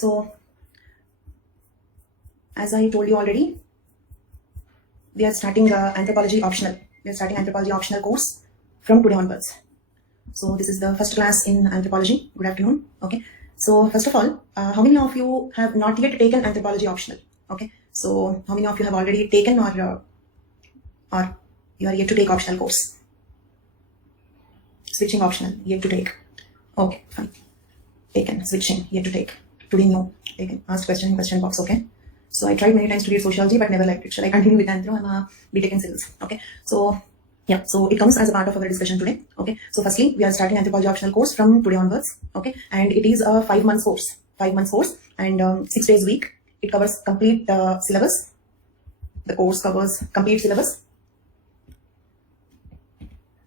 So, as I told you already, we are starting anthropology optional. We are starting anthropology optional course from today onwards. So this is the first class in anthropology. Good afternoon. Okay. So first of all, how many of you have not yet taken anthropology optional? Okay. So how many of you have already taken or you are yet to take optional course? Switching optional, yet to take. Okay, fine. Taken, switching, yet to take. Today no. Taken, asked question in question box. Okay. So I tried many times to read sociology but never liked it. Shall I continue with anthro? I'm a BTech in civils. Okay. So yeah, so it comes as a part of our discussion today. Okay. So firstly, we are starting anthropology optional course from today onwards. Okay. And it is a 5 months course. 5 months course and 6 days a week. It covers complete syllabus. The course covers complete syllabus.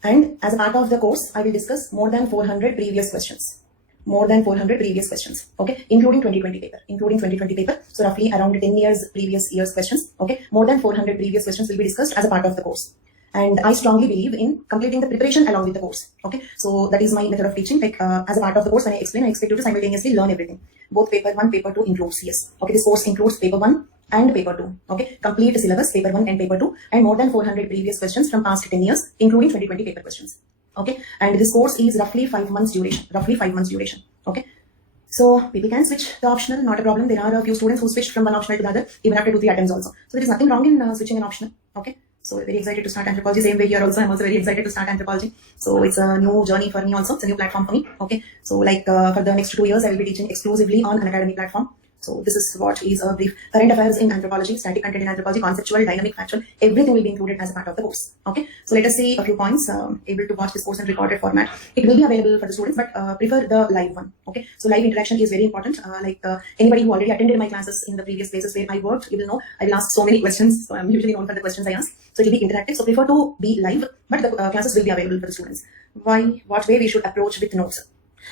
And as a part of the course, I will discuss more than 400 previous questions. More than 400 previous questions. Okay. Including 2020 paper. Including 2020 paper. So roughly around 10 years previous years questions. Okay. More than 400 previous questions will be discussed as a part of the course. And I strongly believe in completing the preparation along with the course. Okay. So that is my method of teaching. Like as a part of the course, when I explain, I expect you to simultaneously learn everything. Both paper 1, paper 2 includes. Yes. Okay. This course includes paper 1 and paper 2. Okay. Complete syllabus, paper 1 and paper 2, and more than 400 previous questions from past 10 years, including 2020 paper questions. Okay. And this course is roughly 5 months duration. Roughly 5 months duration. Okay. So people can switch the optional, not a problem. There are a few students who switched from one optional to the other, even after 2-3 attempts also. So there is nothing wrong in switching an optional. Okay. So very excited to start anthropology. Same way here also, I'm also very excited to start anthropology. So it's a new journey for me also. It's a new platform for me. Okay. So like for the next 2 years, I will be teaching exclusively on an academic platform. So this is what is a brief current affairs in anthropology, static content in anthropology, conceptual, dynamic, factual, everything will be included as a part of the course. Okay. So let us see a few points, able to watch this course in recorded format. It will be available for the students, but prefer the live one. Okay. So live interaction is very important. Anybody who already attended my classes in the previous places where I worked, you will know I will ask so many questions. So I'm usually known for the questions I ask. So it will be interactive. So prefer to be live, but the classes will be available for the students. Why? What way we should approach with notes?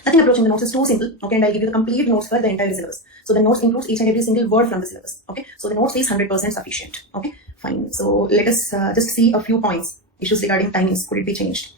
Nothing approaching the notes is too simple. Okay, and I'll give you the complete notes for the entire syllabus. So the notes includes each and every single word from the syllabus. Okay, so the notes is 100% sufficient. Okay, fine. So let us just see a few points. Issues regarding timings. Could it be changed?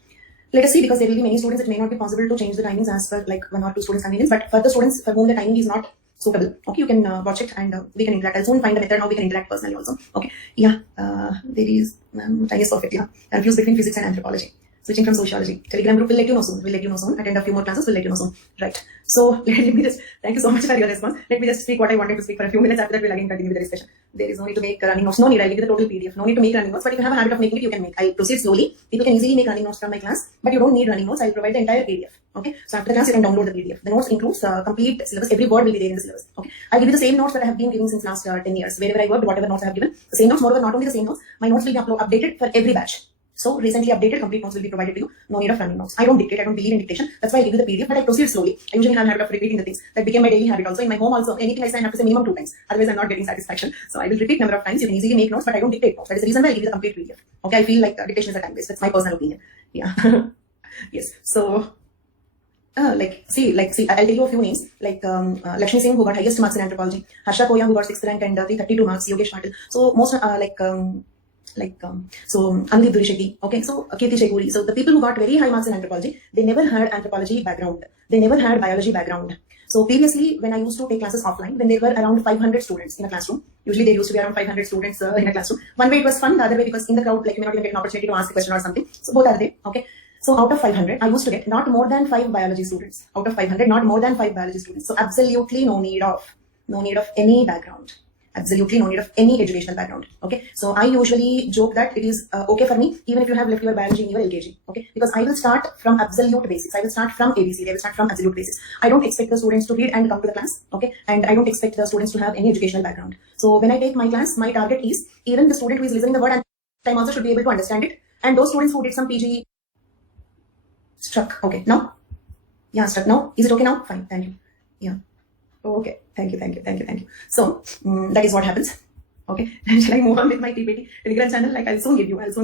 Let us see, because there will be many students. It may not be possible to change the timings as per like 1 or 2 students' convenience. But for the students for whom the timing is not suitable, okay, you can watch it and we can interact. I'll soon find a method how we can interact personally also. Okay, yeah, there is time is perfect. Yeah, confused between physics and anthropology. Switching from sociology. Telegram group will let you know soon. Will let you know soon. Attend a few more classes. Will let you know soon. Right. So let me just thank you so much for your response. Let me just speak what I wanted to speak for a few minutes. After that, we'll again continue with the discussion. There is no need to make running notes. No need. I'll give you the total PDF. No need to make running notes. But if you have a habit of making it, you can make. I'll proceed slowly. People can easily make running notes from my class, but you don't need running notes. I'll provide the entire PDF. Okay. So after the class, you can download the PDF. The notes includes complete syllabus. Every word will be there in the syllabus. Okay. I'll give you the same notes that I have been giving since last 10 years. Wherever I worked, whatever notes I have given, the same notes. Moreover, not only the same notes, my notes will be updated for every batch. So recently updated complete notes will be provided to you. No need of running notes. I don't dictate. I don't believe in dictation. That's why I give you the PDF, but I proceed slowly. I usually have a habit of repeating the things. That became my daily habit also. In my home also, anything I say I have to say minimum 2 times. Otherwise I'm not getting satisfaction. So I will repeat number of times. You can easily make notes, but I don't dictate notes. That is the reason why I give you the complete PDF. Okay, I feel like dictation is a time waste. That's my personal opinion. Yeah. Yes. So I'll tell you a few names like Lakshmi Singh, who got highest marks in anthropology, Harsha Koya, who got 6th rank and 332 marks, Yogesh Patil. So most Anandit Durishetty, okay, so Kirti Cheguri. So the people who got very high marks in anthropology, they never had anthropology background. They never had biology background. So previously, when I used to take classes offline, when there were around 500 students in a classroom, usually there used to be around 500 students in a classroom. One way it was fun, the other way because in the crowd, like you may not even get an opportunity to ask a question or something. So both are there, okay. So out of 500, I used to get not more than 5 biology students. Out of 500, not more than 5 biology students. So absolutely no need of any background. Absolutely no need of any educational background. Okay. So I usually joke that it is okay for me, even if you have left your biology in your LKG. Okay. Because I will start from absolute basics. I will start from ABC. I will start from absolute basics. I don't expect the students to read and come to the class. Okay. And I don't expect the students to have any educational background. So when I take my class, my target is even the student who is listening the word and time also should be able to understand it. And those students who did some PG struck. Okay. Now? Yeah, struck now. Is it okay now? Fine. Thank you. Yeah. Okay, thank you. So that is what happens. Okay, shall I move on with my TPT Telegram channel? Like I'll soon give you, as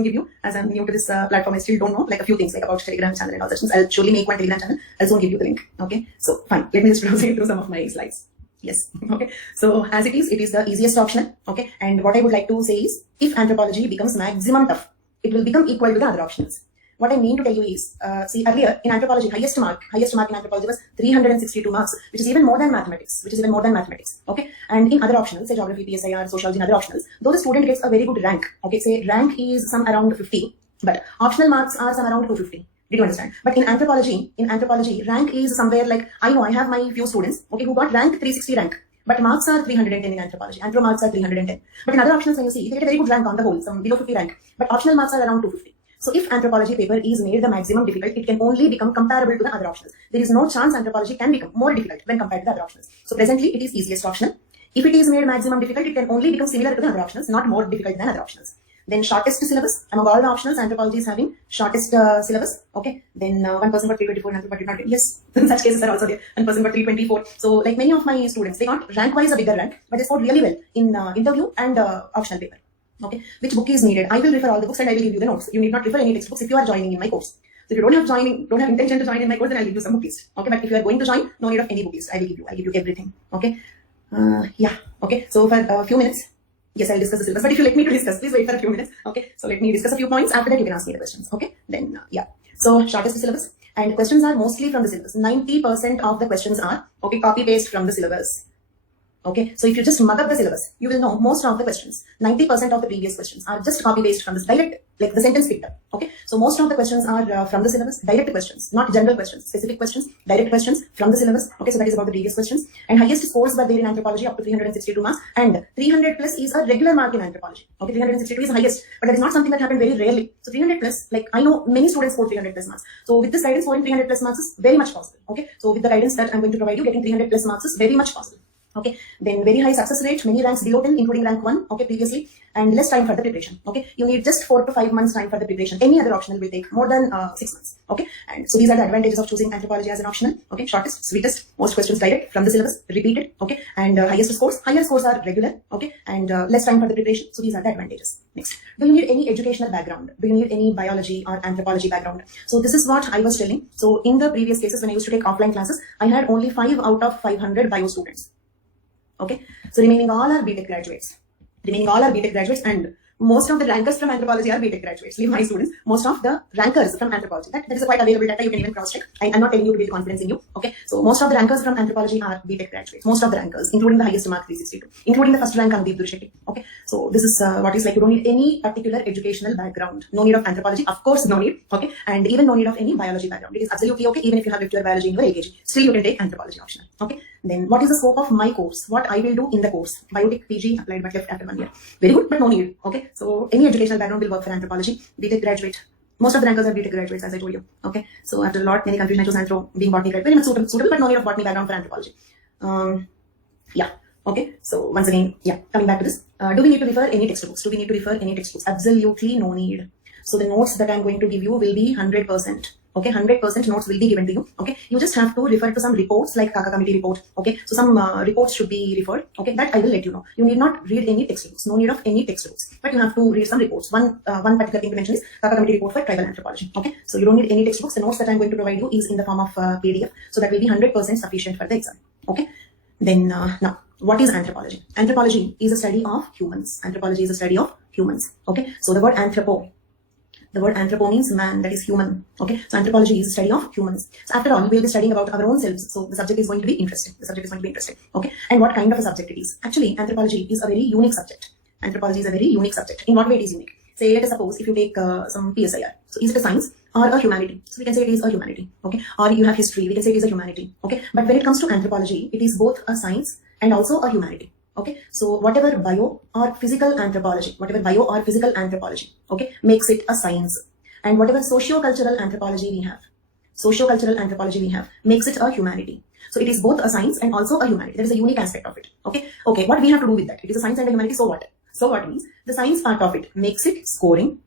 I'm new to this platform, I still don't know like a few things like about Telegram channel and all that. I'll surely make one Telegram channel. I'll soon give you the link. Okay, so fine. Let me just proceed through some of my slides. Yes. Okay. So as it is the easiest option. Okay. And what I would like to say is, if anthropology becomes maximum tough, it will become equal to the other options. what I mean to tell you is, see, earlier in anthropology, highest mark in anthropology was 362 marks, which is even more than mathematics, okay? And in other optionals, say geography, PSIR, sociology, and other optionals, though the student gets a very good rank, okay, say rank is some around 50, but optional marks are some around 250. Did you understand? But in anthropology, rank is somewhere like, I know I have my few students, okay, who got rank 360 rank. But marks are 310 in anthropology. Anthro marks are 310. But in other options, when you see, they get a very good rank on the whole, some below 50 rank. But optional marks are around 250. So if anthropology paper is made the maximum difficult, it can only become comparable to the other optionals. There is no chance anthropology can become more difficult when compared to the other optionals. So presently, it is easiest optional. If it is made maximum difficult, it can only become similar to the other optionals, not more difficult than other optionals. Then shortest syllabus. Among all the optionals, anthropology is having shortest syllabus. Okay. Then one person got 324, another did not get. Yes, such cases are also there. One person got 324. So like many of my students, they got rank-wise a bigger rank, but they scored really well in interview and optional paper. Okay. Which book is needed? I will refer all the books and I will give you the notes. You need not refer any textbooks if you are joining in my course. So if you don't have intention to join in my course, then I'll give you some book list. Okay. But if you are going to join, no need of any book list. I'll give you everything. Okay. Yeah. Okay. So for a few minutes. Yes, I'll discuss the syllabus, but if you let me to discuss, please wait for a few minutes. Okay, so let me discuss a few points. After that, you can ask me the questions. Okay, then yeah. So shortest syllabus, and questions are mostly from the syllabus. 90% of the questions are copy paste from the syllabus. Okay, so if you just mug up the syllabus, you will know most of the questions. 90% of the previous questions are just copy paste from this direct, like the sentence picked up. Okay, so most of the questions are from the syllabus, direct questions, not general questions, specific questions, direct questions from the syllabus. Okay, so that is about the previous questions. And highest scores were there in anthropology, up to 362 marks, and 300 plus is a regular mark in anthropology. Okay, 362 is highest, but that is not something that happened very rarely. So 300 plus, like I know many students score 300 plus marks. So with this guidance, scoring 300 plus marks is very much possible. Okay, so with the guidance that I'm going to provide you, getting 300 plus marks is very much possible. Okay, then very high success rate, many ranks below 10, including rank 1, okay, previously, and less time for the preparation. Okay, you need just 4 to 5 months time for the preparation. Any other optional will take more than 6 months. Okay, and so these are the advantages of choosing anthropology as an optional. Okay, shortest, sweetest, most questions direct from the syllabus, repeated. Okay, and highest scores, higher scores are regular. Okay, and less time for the preparation. So these are the advantages. Next, do you need any educational background? Do you need any biology or anthropology background? So this is what I was telling. So in the previous cases, when I used to take offline classes, I had only 5 out of 500 bio students. Okay, so remaining all are BTech graduates. And most of the rankers from anthropology are BTech graduates. Leave my students. Most of the rankers from anthropology. That is a quite available data. You can even cross check. I'm not telling you to build confidence in you. Okay, so most of the rankers from anthropology are BTech graduates. Most of the rankers, including the highest mark 362, including the first rank Andeep Durishetty. Okay, so this is what is like. You don't need any particular educational background. No need of anthropology, of course, no need. Okay, and even no need of any biology background. It is absolutely okay. Even if you have lecture biology in your LKG, still you can take anthropology optional. Okay. Then what is the scope of my course? What I will do in the course? Biotic PG applied but left after 1 year. Very good, but no need. Okay, so any educational background will work for anthropology. BTech graduate. Most of the rankers are BTech graduates, as I told you. Okay, so after a lot many confusion, I chose anthro being botany grad. Very much suitable, but no need of botany background for anthropology. Yeah. Okay, so once again, yeah, coming back to this. Do we need to refer any textbooks? Absolutely no need. So the notes that I'm going to give you will be 100%. Okay, 100% notes will be given to you. Okay, you just have to refer to some reports like Kaka committee report. Okay, so some reports should be referred. Okay, that I will let you know. You need not read any textbooks. No need of any textbooks, but you have to read some reports. One particular thing to mention is Kaka committee report for tribal anthropology. Okay, so you don't need any textbooks. The notes that I'm going to provide you is in the form of PDF, so that will be 100% sufficient for the exam. Okay, then now. What is anthropology? Anthropology is a study of humans. Okay, so the word anthropo means man, that is human. Okay, so anthropology is a study of humans. So after all, we'll be studying about our own selves. So the subject is going to be interesting. Okay, and what kind of a subject it is? Actually, anthropology is a very unique subject. In what way it is unique? Say, let us suppose if you take some PSIR. So is it a science or a humanity? So we can say it is a humanity. Okay, or you have history. We can say it is a humanity. Okay, but when it comes to anthropology, it is both a science and also a humanity. Okay, so whatever bio or physical anthropology, okay, makes it a science, and whatever socio-cultural anthropology we have, makes it a humanity. So it is both a science and also a humanity. There is a unique aspect of it. Okay, what we have to do with that? It is a science and a humanity. So what means the science part of it makes it scoring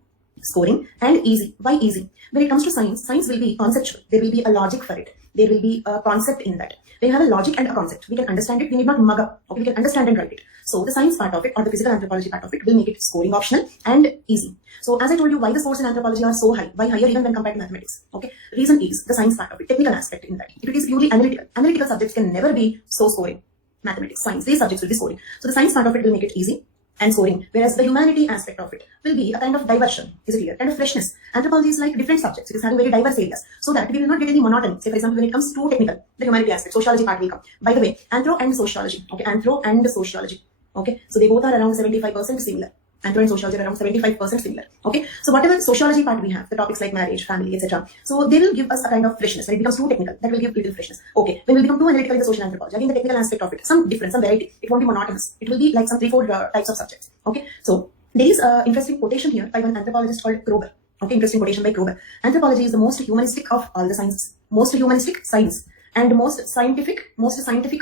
and easy. Why easy? When it comes to science will be conceptual. There will be a logic for it. There will be a concept in that. When you have a logic and a concept, we can understand it. We need not mug up. Okay, we can understand and write it. So the science part of it or the physical anthropology part of it will make it scoring optional and easy. So as I told you, why the scores in anthropology are so high, why higher even when compared to mathematics? Okay, reason is the science part of it, technical aspect in that. If it is purely analytical subjects can never be so scoring. Mathematics, science, these subjects will be scoring. So the science part of it will make it easy. and scoring, whereas the humanity aspect of it will be a kind of diversion, is it clear? Kind of freshness. Anthropology is like different subjects. It is having very diverse areas, so that we will not get any monotony. Say, for example, when it comes to technical, the humanity aspect, sociology part will come. By the way, anthro and sociology, okay, anthro and sociology, okay, so they both are around 75% similar. Anthro and sociology are around 75% similar. Okay, so whatever sociology part we have, the topics like marriage, family, etc. So they will give us a kind of freshness. When it becomes too technical, that will give little freshness. Okay, when we become too analytical in the social anthropology, again the technical aspect of it, some difference, some variety. It won't be monotonous. It will be like some 3-4 types of subjects. Okay, so there is an interesting quotation here by one anthropologist called Kroeber. Okay, interesting quotation by Kroeber. Anthropology is the most humanistic of all the sciences. Most humanistic science. And most scientific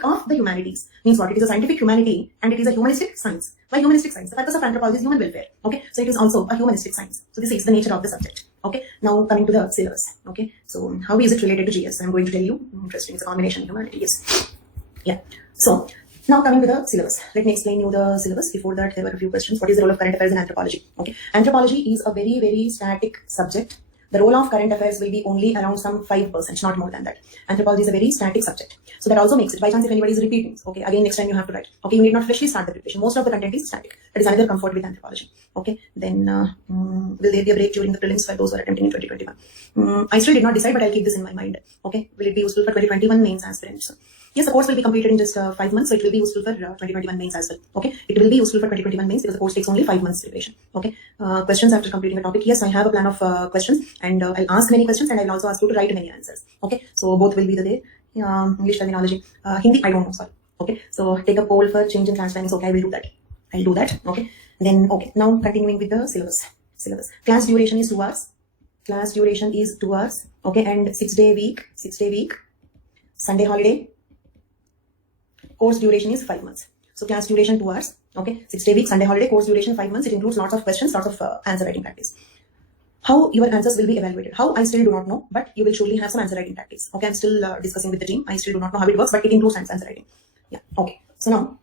of the humanities. Means what? It is a scientific humanity and it is a humanistic science. Why humanistic science? The purpose of anthropology is human welfare. Okay, so it is also a humanistic science. So this is the nature of the subject. Okay, now coming to the syllabus. Okay, so how is it related to GS? I'm going to tell you. Interesting, it's a combination of humanities. Yeah, so now coming to the syllabus. Let me explain you the syllabus. Before that, there were a few questions. What is the role of current affairs in anthropology? Okay, anthropology is a very, very static subject. The role of current affairs will be only around some 5%, not more than that. Anthropology is a very static subject. So that also makes it, by chance if anybody is repeating, okay, again next time you have to write. Okay, you need not freshly start the preparation. Most of the content is static. That is another comfort with anthropology. Okay, then will there be a break during the prelims for those who are attempting in 2021? I still did not decide, but I'll keep this in my mind. Okay, will it be useful for 2021 mains aspirants? Yes, the course will be completed in just 5 months, so it will be useful for 2021 mains as well. Okay, it will be useful for 2021 mains because the course takes only 5 months preparation. Okay, questions after completing the topic. Yes, I have a plan of questions, and I'll ask many questions, and I'll also ask you to write many answers. Okay, so both will be there. English terminology, Hindi, I don't know. Sorry. Okay, so take a poll for change in class timings. Okay, I will do that. I'll do that. Okay, then okay. Now continuing with the syllabus. Class duration is 2 hours. Class duration is 2 hours. Okay, and 6-day week. Sunday holiday. Course duration is 5 months. So class duration 2 hours. Okay, 6-day week, Sunday holiday, course duration 5 months. It includes lots of questions, lots of answer writing practice. How your answers will be evaluated? How, I still do not know, but you will surely have some answer writing practice. Okay, I'm still discussing with the team. I still do not know how it works, but it includes answer writing. Yeah. Okay. So now,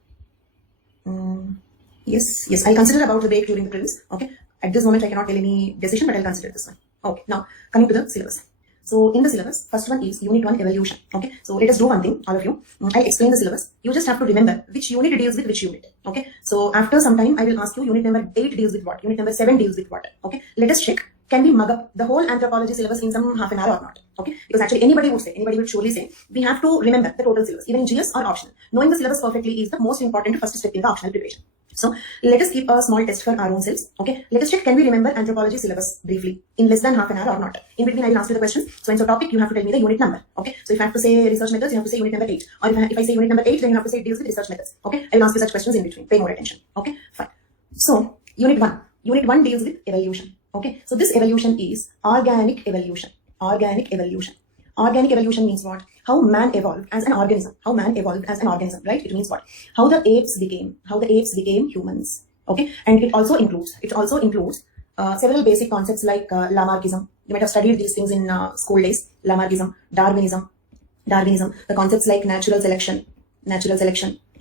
yes, I'll consider about the break during the prelims. Okay. At this moment, I cannot tell any decision, but I'll consider this one. Okay. Now coming to the syllabus. So in the syllabus, first one is Unit 1 Evolution. Okay, so let us do one thing, all of you. I'll explain the syllabus. You just have to remember which unit deals with which unit. Okay, so after some time, I will ask you unit number 8 deals with what, unit number 7 deals with what. Okay, let us check. Can we mug up the whole anthropology syllabus in some half an hour or not? Okay, because actually anybody would surely say, we have to remember the total syllabus, even in GS or optional. Knowing the syllabus perfectly is the most important first step in the optional preparation. So let us keep a small test for our own selves. Okay, let us check, can we remember anthropology syllabus briefly in less than half an hour or not? In between, I will ask you the questions. So in the topic, you have to tell me the unit number. Okay, so if I have to say research methods, you have to say unit number 8. Or if I say unit number 8, then you have to say it deals with research methods. Okay, I will ask you such questions in between. Pay more attention. Okay, fine. So unit 1 deals with evolution. Okay, so this evolution is organic evolution. Organic evolution means what? How man evolved as an organism. Right? It means what? How the apes became humans. Okay, and it also includes several basic concepts like Lamarckism. You might have studied these things in school days. Lamarckism, Darwinism, the concepts like natural selection.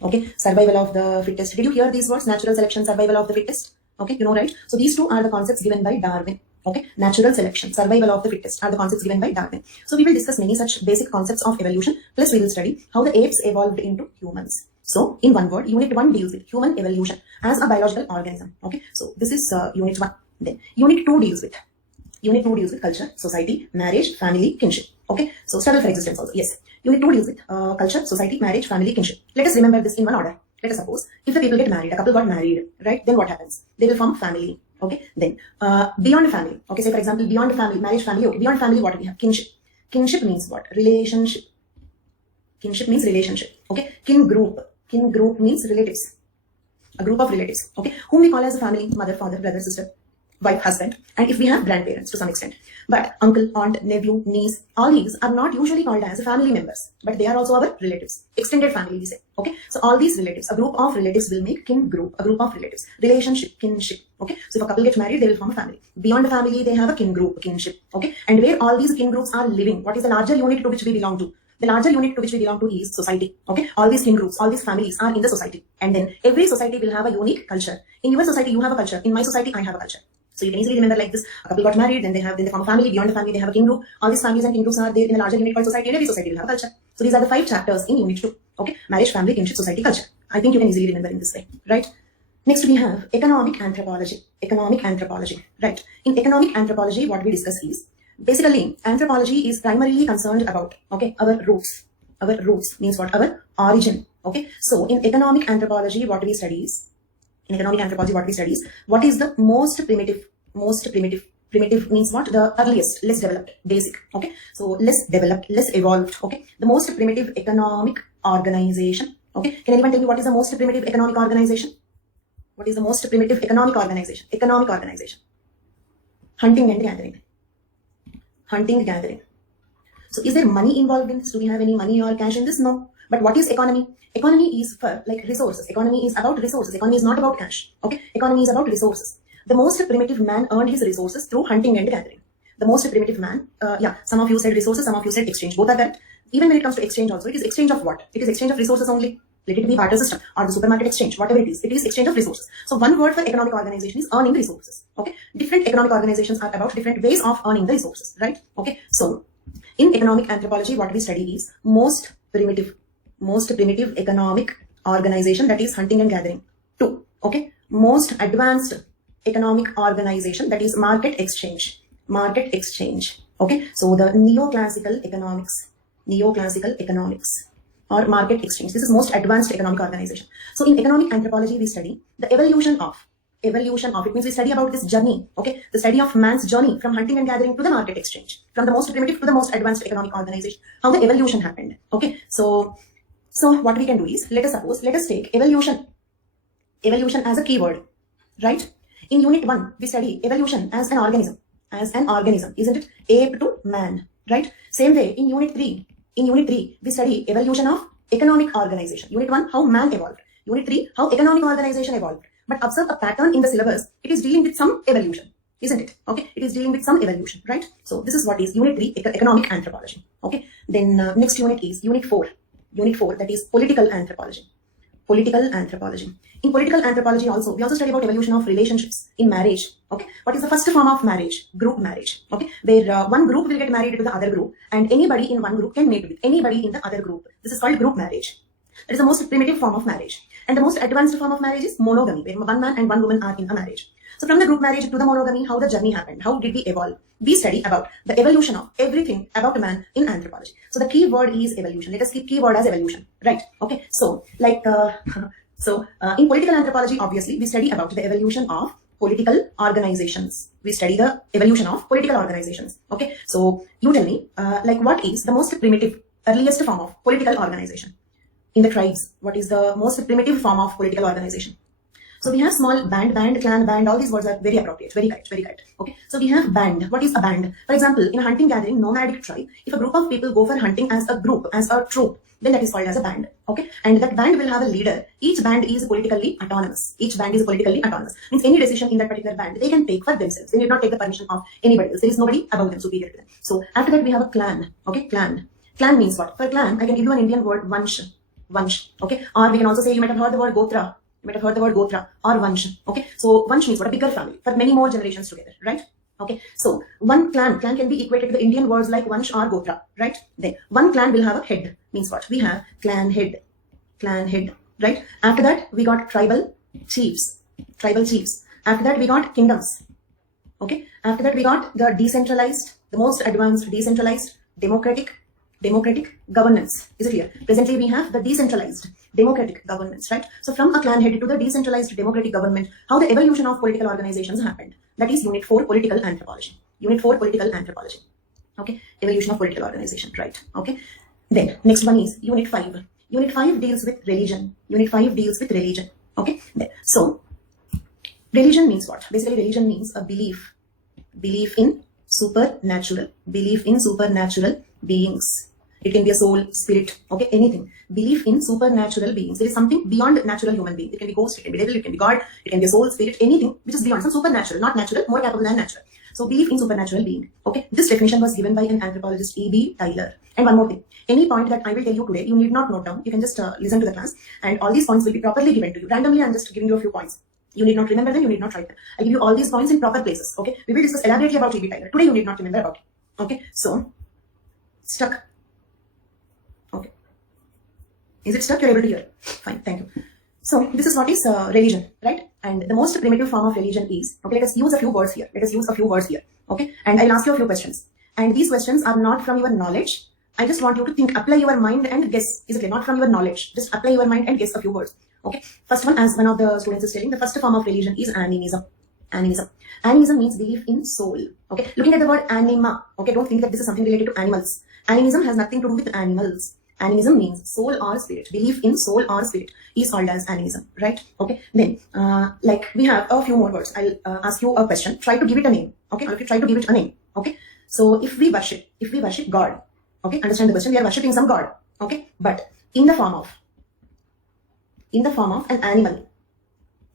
Okay, survival of the fittest. Did you hear these words? Natural selection, survival of the fittest. Okay, you know, right? So these two are the concepts given by Darwin. Okay, natural selection, survival of the fittest are the concepts given by Darwin. So we will discuss many such basic concepts of evolution, plus we will study how the apes evolved into humans. So in one word, unit 1 deals with human evolution as a biological organism. Okay, so this is unit 1. Then unit 2 deals with culture, society, marriage, family, kinship. Okay, so struggle for existence also. Yes, unit 2 deals with culture, society, marriage, family, kinship. Let us remember this in one order. Let us suppose if the people get married, a couple got married, right? Then what happens? They will form family. Okay, then beyond family. Okay, say for example, beyond family, marriage, family. Okay, beyond family, what do we have? Kinship. Kinship means what? Relationship. Okay, kin group means relatives. A group of relatives. Okay, whom we call as a family: mother, father, brother, sister, wife, husband, and if we have grandparents to some extent. But uncle, aunt, nephew, niece, all these are not usually called as family members, but they are also our relatives. Extended family, we say. Okay, so all these relatives, a group of relatives will make kin group, a group of relatives. Relationship, kinship. Okay, so if a couple gets married, they will form a family. Beyond a family, they have a kin group, kinship. Okay, and where all these kin groups are living, what is the larger unit to which we belong to? The larger unit to which we belong to is society. Okay, all these kin groups, all these families are in the society, and then every society will have a unique culture. In your society, you have a culture. In my society, I have a culture. So you can easily remember like this: a couple got married, then they form a family. Beyond the family, they have a kin group. All these families and kin groups are there in a larger unit called society, and every society will have a culture. So these are the 5 chapters in unit 2. Okay, marriage, family, kinship, society, culture. I think you can easily remember in this way, right? Next we have economic anthropology. Economic anthropology, right? In economic anthropology, what we discuss is basically anthropology is primarily concerned about our roots. Our roots means what? Our origin. Okay. So in economic anthropology, what we study is what is the most primitive means what? The earliest, less developed, basic. Okay. So less developed, less evolved. Okay. The most primitive economic organization. Okay. Can anyone tell me what is the most primitive economic organization? What is the most primitive economic organization? Economic organization. Hunting and gathering. Hunting, gathering. So is there money involved in this? Do we have any money or cash in this? No. But what is economy? Economy is for like resources. Economy is about resources. Economy is not about cash. Okay. Economy is about resources. The most primitive man earned his resources through hunting and gathering. The most primitive man, some of you said resources, some of you said exchange. Both are correct. Even when it comes to exchange also, it is exchange of what? It is exchange of resources only. Let it be barter system or the supermarket exchange, whatever it is exchange of resources. So one word for economic organization is earning resources. Okay. Different economic organizations are about different ways of earning the resources, right? Okay. So in economic anthropology, what we study is most primitive economic organization, that is hunting and gathering. 2. Okay. Most advanced economic organization, that is market exchange. Market exchange. Okay. So the neoclassical economics or market exchange. This is most advanced economic organization. So in economic anthropology, we study the evolution of. It means we study about this journey, okay? The study of man's journey from hunting and gathering to the market exchange, from the most primitive to the most advanced economic organization, how the evolution happened, okay? So what we can do is, let us take evolution as a keyword, right? In unit 1, we study evolution as an organism, isn't it? Ape to man, right? Same way in unit 3, we study evolution of economic organization. Unit 1, how man evolved. Unit 3, how economic organization evolved. But observe a pattern in the syllabus. It is dealing with some evolution, isn't it? Okay, it is dealing with some evolution, right? So this is what is unit 3, economic anthropology. Okay, then next unit is unit 4, that is political anthropology. In political anthropology also, we also study about evolution of relationships in marriage. Okay, what is the first form of marriage? Group marriage. Okay, where one group will get married to the other group, and anybody in one group can mate with anybody in the other group. This is called group marriage. That is the most primitive form of marriage. And the most advanced form of marriage is monogamy, where one man and one woman are in a marriage. So from the group marriage to the monogamy, how the journey happened, how did we evolve? We study about the evolution of everything about man in anthropology. So the key word is evolution. Let us keep keyword as evolution, right? Okay. So in political anthropology, obviously, we study about the evolution of political organizations. Okay. So you tell me, what is the most primitive, earliest form of political organization? In the tribes, what is the most primitive form of political organization? So we have small band, clan, band, all these words are very appropriate, very correct. Okay. So we have band. What is a band? For example, in a hunting gathering, nomadic tribe, if a group of people go for hunting as a group, as a troop, then that is called as a band. Okay. And that band will have a leader. Each band is politically autonomous. Means any decision in that particular band, they can take for themselves. They need not take the permission of anybody else. There is nobody above them, superior to them. So after that, we have a clan. Okay. Clan means what? For clan, I can give you an Indian word, vansh. Okay. Or we can also say, you might have heard the word gotra. Or vansh. Okay. So vansh means what? A bigger family for many more generations together, right? Okay. So one clan can be equated to the Indian words like vansh or gotra, right? Then one clan will have a head. Means what? We have clan head, right? After that, we got tribal chiefs. After that, we got kingdoms. Okay. After that, we got the decentralized, the most advanced decentralized democratic governance. Is it here? Presently, we have the decentralized democratic governance, right? So from a clan head to the decentralized democratic government, how the evolution of political organizations happened. That is unit 4, political anthropology. Okay. Evolution of political organization, right? Okay. Then next one is unit 5. Unit 5 deals with religion. Okay. Then, so religion means what? Basically, religion means a belief in supernatural beings. It can be a soul, spirit, okay, anything. Belief in supernatural beings. There is something beyond natural human being. It can be ghost, it can be devil, it can be God, it can be a soul, spirit, anything which is beyond, some supernatural, not natural, more capable than natural. So belief in supernatural being. Okay, this definition was given by an anthropologist, E.B. Tyler. And one more thing, any point that I will tell you today, you need not note down. You can just listen to the class, and all these points will be properly given to you. Randomly, I'm just giving you a few points. You need not remember them, you need not write them. I'll give you all these points in proper places. Okay, we will discuss elaborately about E.B. Tyler. Today, you need not remember about it. Okay, so stuck. Okay. Is it stuck? You're able to hear? Fine, thank you. So this is what is religion, right? And the most primitive form of religion is, okay, let us use a few words here. Let us use a few words here, okay? And I'll ask you a few questions. And these questions are not from your knowledge. I just want you to think, apply your mind and guess. Is it not from your knowledge? Just apply your mind and guess a few words, okay? First one, as one of the students is telling, the first form of religion is animism. Animism. Animism means belief in soul, okay? Looking at the word anima, okay, don't think that this is something related to animals. Animism has nothing to do with animals. Animism means soul or spirit. Belief in soul or spirit is called as animism, right? Okay. Then, like we have a few more words. I'll ask you a question. Try to give it a name, okay? Or if you try to give it a name, okay? So if we worship God, okay? Understand the question. We are worshipping some God, okay? But in the form of an animal,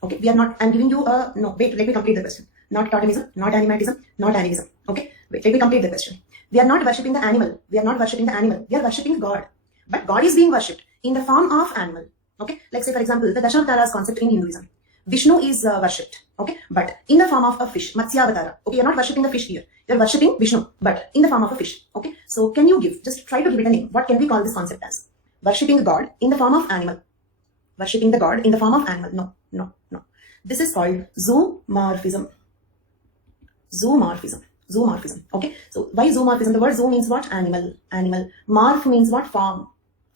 okay? We are not. I'm giving you a no. Wait. Let me complete the question. Not totemism, not animatism, not animism. Okay. Wait. Let me complete the question. We are not worshipping the animal. We are not worshipping the animal. We are worshipping God. But God is being worshipped in the form of animal. Okay, like say for example, the Dashavataras concept in Hinduism. Vishnu is worshipped. Okay, but in the form of a fish, Matsyavatara. Okay, you're not worshipping the fish here. You're worshipping Vishnu, but in the form of a fish. Okay, so can you just try to give it a name? What can we call this concept as? Worshipping God in the form of animal. Worshipping the God in the form of animal. No. This is called zoomorphism. Zoomorphism. Okay, so why zoomorphism? The word zoo means what? Animal. Morph means what? Form.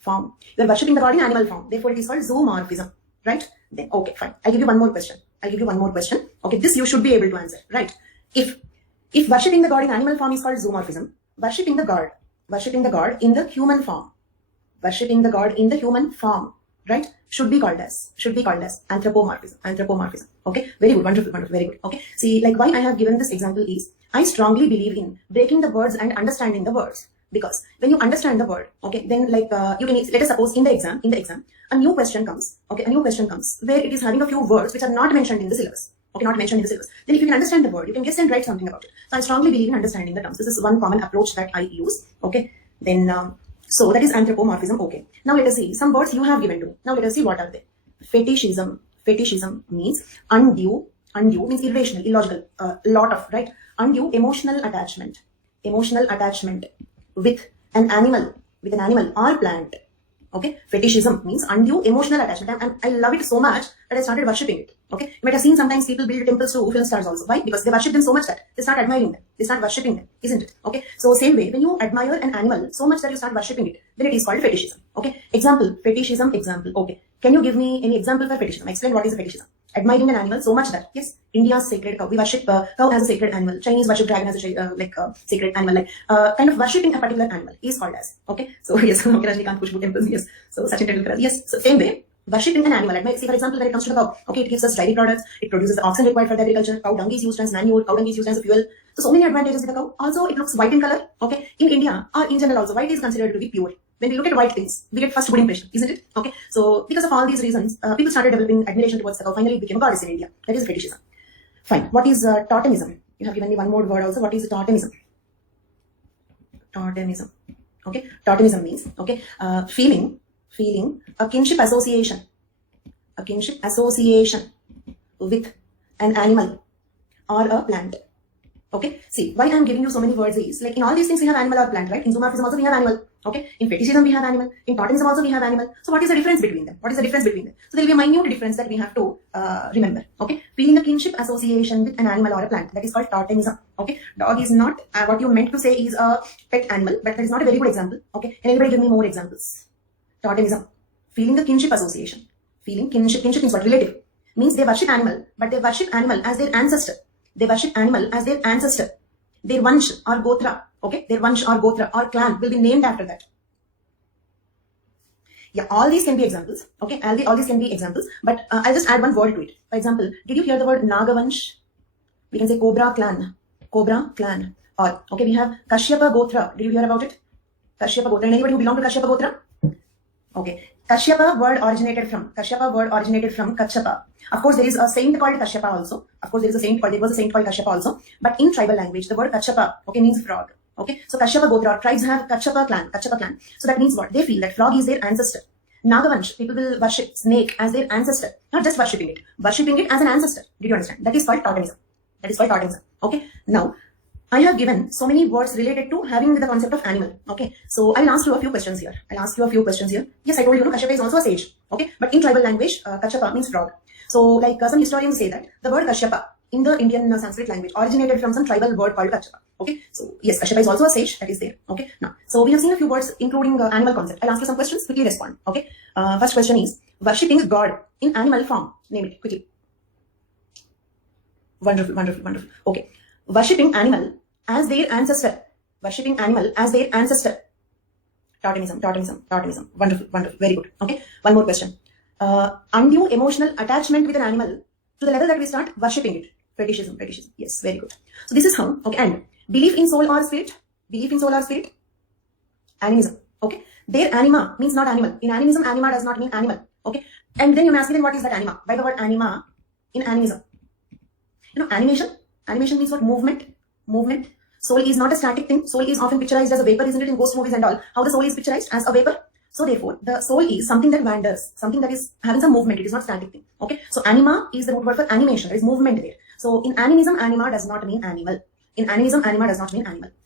You are worshipping the God in animal form. Therefore, it is called zoomorphism. Right? Then, okay, fine. I'll give you one more question. Okay, this you should be able to answer. Right? If worshipping the God in animal form is called zoomorphism, worshipping the God in the human form, right, should be called as anthropomorphism. Okay, very good, wonderful, very good. Okay, see, like why I have given this example is I strongly believe in breaking the words and understanding the words, because when you understand the word, okay, then like you can, let us suppose in the exam a new question comes, okay, where it is having a few words which are not mentioned in the syllabus. Okay, not mentioned in the syllabus. Then if you can understand the word, you can guess and write something about it. So I strongly believe in understanding the terms. This is one common approach that I use. Okay, then so that is anthropomorphism. Okay, now let us see some words you have given to. Now let us see what are they. Fetishism means undue means irrational, illogical, lot of, right? Undue emotional attachment with an animal or plant. Okay, fetishism means undue emotional attachment. And I love it so much that I started worshipping it. Okay, you might have seen sometimes people build temples to film stars also. Why? Because they worship them so much that they start admiring them. They start worshipping them, isn't it? Okay, so same way, when you admire an animal so much that you start worshipping it, then it is called fetishism. Okay, fetishism example. Okay, can you give me any example for fetishism? Explain what is a fetishism. Admiring an animal so much that, yes, India's sacred cow. We worship cow as a sacred animal. Chinese worship dragon as a sacred animal. Like kind of worshipping a particular animal is called as. Okay, so yes, okay, Rajnikant Khushbu temples. Yes, so Sachin Tendulkar. Yes, so same way, worshipping an animal. Say for example, when it comes to the cow, okay, it gives us dairy products. It produces the oxygen required for the agriculture. Cow dung is used as manure. Cow dung is used as a fuel. So many advantages with the cow. Also, it looks white in color. Okay, in India or in general also, white is considered to be pure. When we look at white things, we get first good impression, isn't it? Okay, so because of all these reasons, people started developing admiration towards the cow. Finally, it became a goddess in India. That is fetishism. Fine. What is totemism? You have given me one more word also. What is totemism? Okay, totemism means, okay, feeling a kinship association with an animal or a plant. Okay, see, why I'm giving you so many words is, like in all these things we have animal or plant, right? In zoomorphism also we have animal. Okay, in fetishism we have animal. In totemism also we have animal. So what is the difference between them? So there will be a minute difference that we have to remember. Okay, feeling a kinship association with an animal or a plant, that is called totemism. Okay, dog is not what you meant to say is a pet animal, but that is not a very good example. Okay, can anybody give me more examples? Totemism, feeling a kinship association. Kinship means what? Relative. Means they worship animal, but they worship animal as their ancestor. Their vansh or gotra. Okay, their vansh or gotra or clan will be named after that. Yeah, all these can be examples. Okay, all these can be examples, but I'll just add one word to it. For example, did you hear the word Nagavansh? We can say Cobra clan. Or, okay, we have Kashyapa Gotra. Did you hear about it? Kashyapa Gotra. Anybody who belong to Kashyapa Gotra? Okay. Kashyapa word originated from Kachyapa. Of course, there is a saint called Kashyapa also. There was a saint called Kashyapa also. But in tribal language, the word Kachyapa, okay, means frog. Okay, so Kashyapa Gotra, tribes have Kachyapa clan. So that means what? They feel that frog is their ancestor. Nagavansh, people will worship snake as their ancestor. Not just worshipping it as an ancestor. Did you understand? That is called totemism. Okay, now, I have given so many words related to having the concept of animal. Okay, so I'll ask you a few questions here. Yes, I told you, Kashyapa is also a sage. Okay, but in tribal language, Kashyapa means frog. So, like some historians say that the word Kashyapa in the Indian Sanskrit language originated from some tribal word called Kashyapa. Okay, so yes, Kashyapa is also a sage, that is there. Okay, now, so we have seen a few words including animal concept. I'll ask you some questions, quickly respond. Okay, first question is worshipping God in animal form. Name it quickly. Wonderful. Okay, worshipping animal as their ancestor. Worshipping animal as their ancestor. Totemism. Wonderful. Very good. Okay, one more question. Undue emotional attachment with an animal to the level that we start worshipping it. Fetishism. Yes, very good. So this is how. Okay, and belief in soul or spirit. Animism. Okay, their anima means not animal. In animism, anima does not mean animal. Okay, and then you may ask me, then what is that anima? By the word anima in animism. You know, animation means what? Movement. Soul is not a static thing. Soul is often picturized as a vapor, isn't it, in ghost movies and all? How the soul is picturized? As a vapor. So therefore, the soul is something that wanders, something that is having some movement. It is not static thing. Okay. So anima is the root word for animation. There is movement there. So in animism, anima does not mean animal.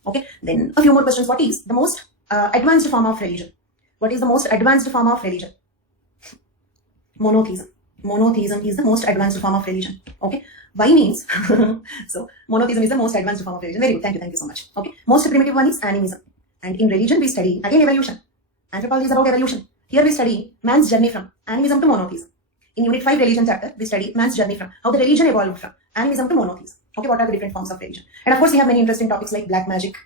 Okay. Then a few more questions. What is the most advanced form of religion? Monotheism. Monotheism is the most advanced form of religion. Okay. Why means so monotheism is the most advanced form of religion. Very good. Thank you so much. Okay. Most primitive one is animism. And in religion we study again evolution. Anthropology is about evolution. Here we study man's journey from animism to monotheism. In Unit 5 religion chapter, we study man's journey from how the religion evolved from animism to monotheism. Okay, what are the different forms of religion? And of course, we have many interesting topics like black magic.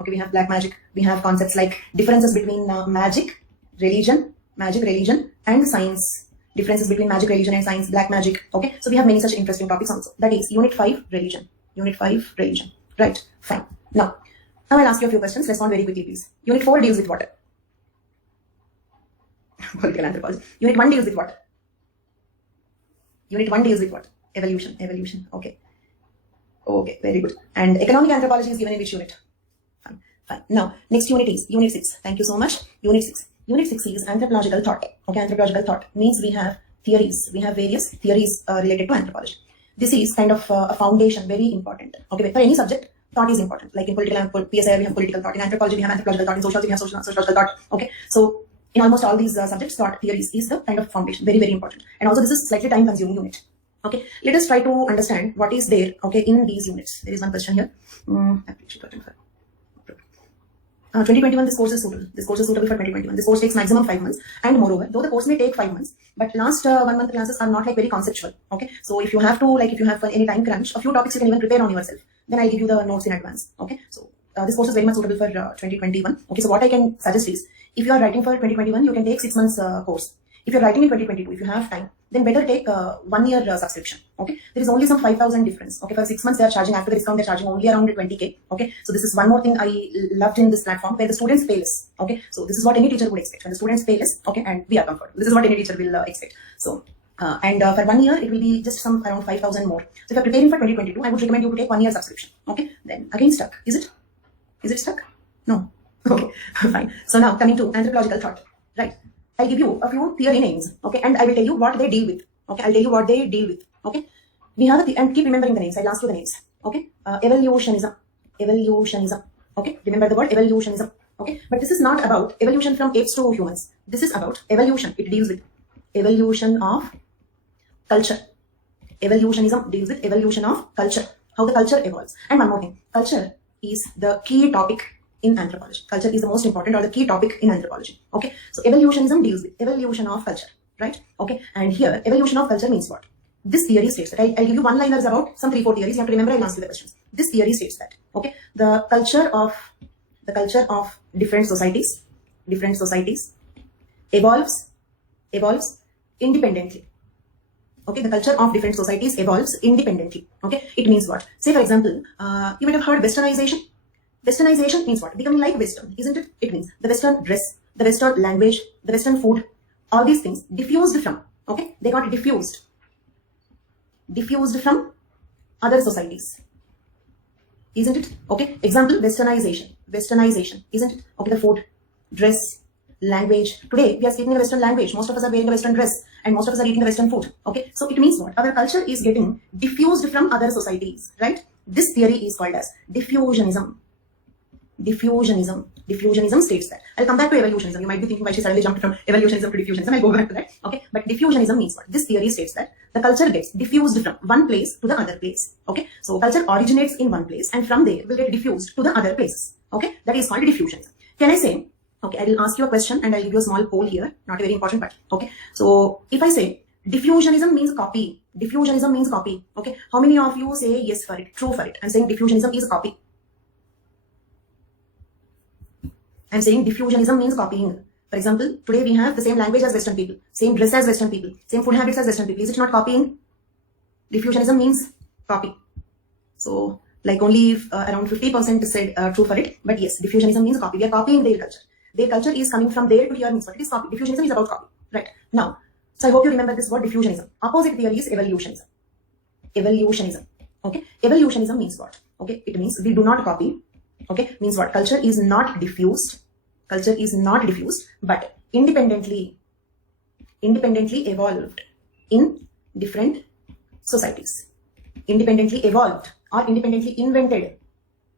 Okay, we have black magic. We have concepts like differences between magic, religion, and science. Differences between magic, religion, and science, black magic. Okay, so we have many such interesting topics also. That is Unit 5 religion. Right, fine. Now I'll ask you a few questions. Respond very quickly, please. Unit 4 deals with what? Political anthropology. Unit 1 deals with what? Evolution. Okay, very good. And economic anthropology is given in which unit? Fine. Now, next unit is Unit 6. Thank you so much. Unit 6 is anthropological thought. Okay, anthropological thought means we have theories. We have various theories related to anthropology. This is kind of a foundation, very important. Okay, for any subject, thought is important. Like in PSI, we have political thought. In anthropology, we have anthropological thought. In sociology, we have sociological thought. Okay, so in almost all these subjects, thought theories is the kind of foundation, very, very important. And also this is slightly time-consuming unit. Okay, let us try to understand what is there, okay, in these units. There is one question here. 2021, this course is suitable. For 2021. This course takes maximum 5 months. And moreover, though the course may take 5 months, but last 1 month classes are not like very conceptual. Okay, so if you have to, like if you have any time crunch, a few topics you can even prepare on yourself. Then I'll give you the notes in advance. Okay, so this course is very much suitable for 2021. Okay, so what I can suggest is, if you are writing for 2021, you can take 6 months course. If you're writing in 2022, if you have time, then better take 1 year subscription. Okay, there is only some 5,000 difference. Okay, for 6 months they are charging, after the discount they're charging only around 20k. Okay, so this is one more thing I loved in this platform, where the students pay less. Okay, so this is what any teacher would expect, when the students pay less. Okay, and we are comfortable. This is what any teacher will expect. So and for 1 year it will be just some around 5,000 more. So if you're preparing for 2022, I would recommend you to take 1 year subscription. Okay, then again stuck. Is it stuck? No. Okay, fine. So now coming to anthropological thought, right? I'll give you a few theory names, okay, and I will tell you what they deal with. Okay, I'll tell you what they deal with. Okay, we have and keep remembering the names. I'll ask you the names. Okay, evolutionism. Okay, remember the word evolutionism. Okay, but this is not about evolution from apes to humans. This is about evolution. It deals with evolution of culture. Evolutionism deals with evolution of culture, how the culture evolves. And one more thing, culture is the key topic in anthropology. Culture is the most important or the key topic in anthropology. Okay, so evolutionism deals with evolution of culture, right? Okay, and here evolution of culture means what? This theory states that, I'll give you one-liners about some 3-4 theories. You have to remember, I'll answer the questions. This theory states that, okay, the culture of different societies evolves independently. Okay, the culture of different societies evolves independently. Okay, it means what? Say for example, you might have heard westernization. Westernization means what? Becoming like Western, isn't it? It means the Western dress, the Western language, the Western food, all these things diffused from, okay, they got diffused from other societies, isn't it? Okay, example, westernization, isn't it? Okay, the food, dress, language. Today we are speaking a Western language, most of us are wearing a Western dress, and most of us are eating the Western food. Okay, so it means what? Our culture is getting diffused from other societies, right? This theory is called as diffusionism. Diffusionism states that. I'll come back to evolutionism. You might be thinking why she suddenly jumped from evolutionism to diffusionism. I'll go back to that. Okay. But diffusionism means what? This theory states that the culture gets diffused from one place to the other place. Okay. So culture originates in one place and from there will get diffused to the other places. Okay. That is called diffusionism. Can I say, okay, I will ask you a question and I'll give you a small poll here. Not very important, but okay. So if I say diffusionism means copy. Diffusionism means copy. Okay. How many of you say yes for it? True for it. I'm saying diffusionism is a copy. I'm saying diffusionism means copying. For example, today we have the same language as Western people, same dress as Western people, same food habits as Western people. Is it not copying? Diffusionism means copy. So, like only around 50% said true for it. But yes, diffusionism means copy. We are copying their culture. Their culture is coming from there to here means what? It is copy. Diffusionism is about copy. Right. Now, so I hope you remember this word diffusionism. Opposite theory is evolutionism. Evolutionism. Okay. Evolutionism means what? Okay. It means we do not copy. Okay, means what? Culture is not diffused. Culture is not diffused, but independently evolved in different societies. Independently evolved or independently invented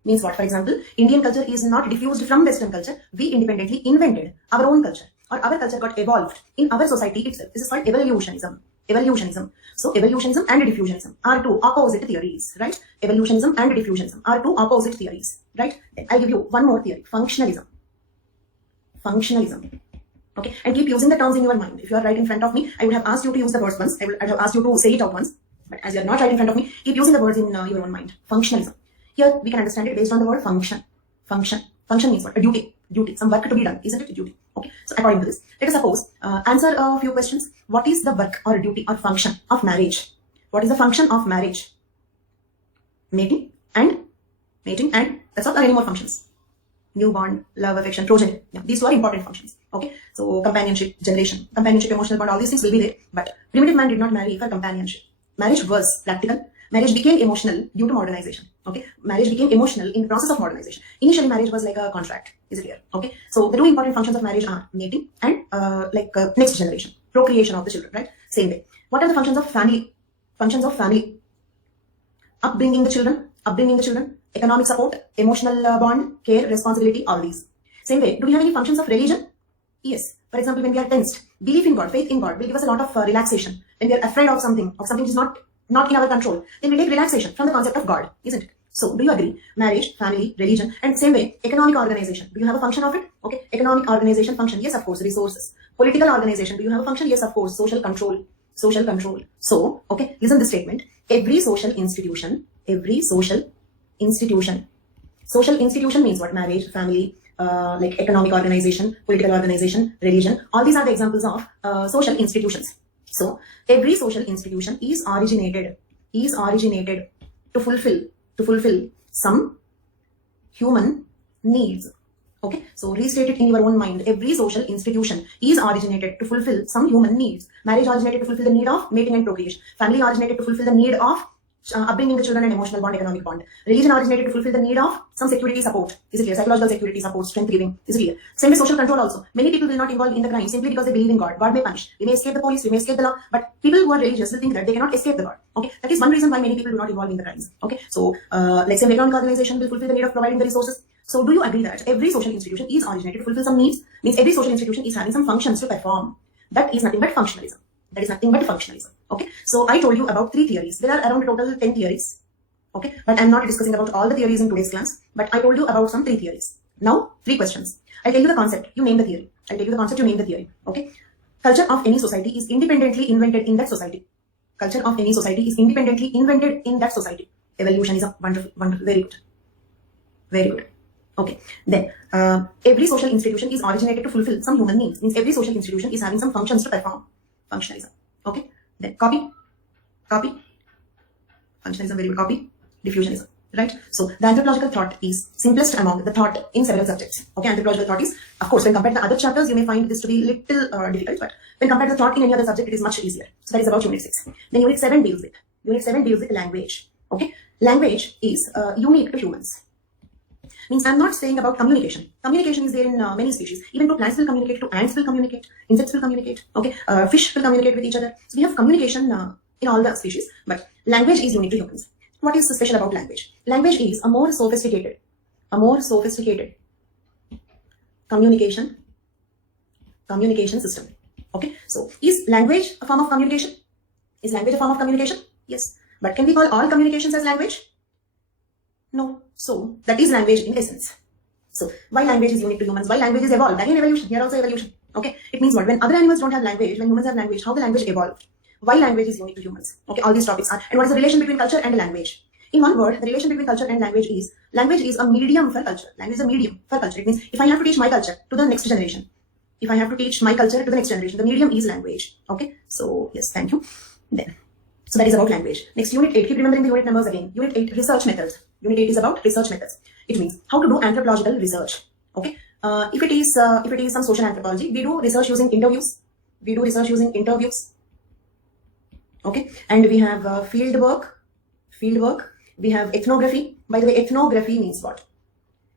means what? For example, Indian culture is not diffused from Western culture. We independently invented our own culture, or our culture got evolved in our society itself. This is called evolutionism. Evolutionism. So evolutionism and diffusionism are two opposite theories, right? Evolutionism and diffusionism are two opposite theories, right? Then I'll give you one more theory, functionalism. Functionalism. Okay, and keep using the terms in your mind. If you are right in front of me, I would have asked you to use the words once. I have asked you to say it out once. But as you are not right in front of me, keep using the words in your own mind. Functionalism. Here we can understand it based on the word function. Function. Function means what? A duty. Duty. Some work to be done, isn't it? Duty. Okay. So according to this, let us suppose answer a few questions. What is the work or duty or function of marriage? What is the function of marriage? Mating and that's all. Or any more functions? Newborn, love, affection, progeny. Yeah, these two are important functions. Okay. So companionship, generation, companionship, emotional bond, all these things will be there. But primitive man did not marry for companionship. Marriage was practical. Marriage became emotional due to modernization. Okay. Marriage became emotional in the process of modernization. Initially, marriage was like a contract. Is it clear? Okay. So the two important functions of marriage are mating and next generation, procreation of the children, right? Same way. What are the functions of family? Functions of family. Upbringing the children, economic support, emotional bond, care, responsibility, all these. Same way. Do we have any functions of religion? Yes. For example, when we are tensed, belief in God, faith in God will give us a lot of relaxation. When we are afraid of something which is not in our control, then we take relaxation from the concept of God, isn't it? So, do you agree? Marriage, family, religion, and same way, economic organization. Do you have a function of it? Okay, economic organization function. Yes, of course, resources. Political organization. Do you have a function? Yes, of course, social control. Social control. So, okay, listen to this statement. Every social institution means what? Marriage, family, like economic organization, political organization, religion. All these are the examples of social institutions. So every social institution is originated to fulfill some human needs. Okay, so restate it in your own mind. Every social institution is originated to fulfill some human needs. Marriage originated to fulfill the need of mating and procreation. Family originated to fulfill the need of upbringing the children and emotional bond, economic bond. Religion originated to fulfill the need of some security support. Is it clear? Psychological security support, strength giving. Is it clear? Same with social control also. Many people will not involve in the crime simply because they believe in God. God may punish. We may escape the police, we may escape the law, but people who are religious will think that they cannot escape the God. Okay, that is one reason why many people do not involve in the crimes. Okay, so let's say an economic organization will fulfill the need of providing the resources. So do you agree that every social institution is originated to fulfill some needs? Means every social institution is having some functions to perform. That is nothing but functionalism. That is nothing but functionalism. Okay, so I told you about 3 theories. There are around total 10 theories. Okay, but I'm not discussing about all the theories in today's class, but I told you about some 3 theories. Now, 3 questions. I'll tell you the concept, you name the theory. I'll tell you the concept, you name the theory. Okay, culture of any society is independently invented in that society. Culture of any society is independently invented in that society. Evolutionism, wonderful, wonderful, very good. Very good. Okay, then every social institution is originated to fulfill some human needs. Means every social institution is having some functions to perform. Functionalism. Okay, then copy. Functionalism, very good, copy. Diffusionism, right? So the anthropological thought is simplest among the thought in several subjects. Okay, anthropological thought is, of course, when compared to the other chapters, you may find this to be little difficult, but when compared to the thought in any other subject, it is much easier. So that is about Unit 6. Then Unit 7 deals with language. Okay, language is unique to humans. Means I'm not saying about communication. Communication is there in many species. Even though plants will communicate, to ants will communicate, insects will communicate. Okay, fish will communicate with each other. So we have communication in all the species, but language is unique to humans. What is special about language? Language is a more sophisticated communication system. Okay, so is language a form of communication? Is language a form of communication? Yes. But can we call all communications as language? No. So that is language in essence. So why language is unique to humans? Why languages evolved? Again, evolution. Here also evolution. Okay. It means what? When other animals don't have language, when humans have language, how the language evolved? Why language is unique to humans? Okay. All these topics are. And what is the relation between culture and language? In one word, the relation between culture and language is a medium for culture. Language is a medium for culture. It means if I have to teach my culture to the next generation, the medium is language. Okay. So yes, thank you. Then. So that is about language. Next, Unit 8. Keep remembering the unit numbers again. Unit 8, research methods. Unit 8 is about research methods. It means how to do anthropological research. Okay. If it is some social anthropology, we do research using interviews. Okay. And we have field work. We have ethnography. By the way, ethnography means what?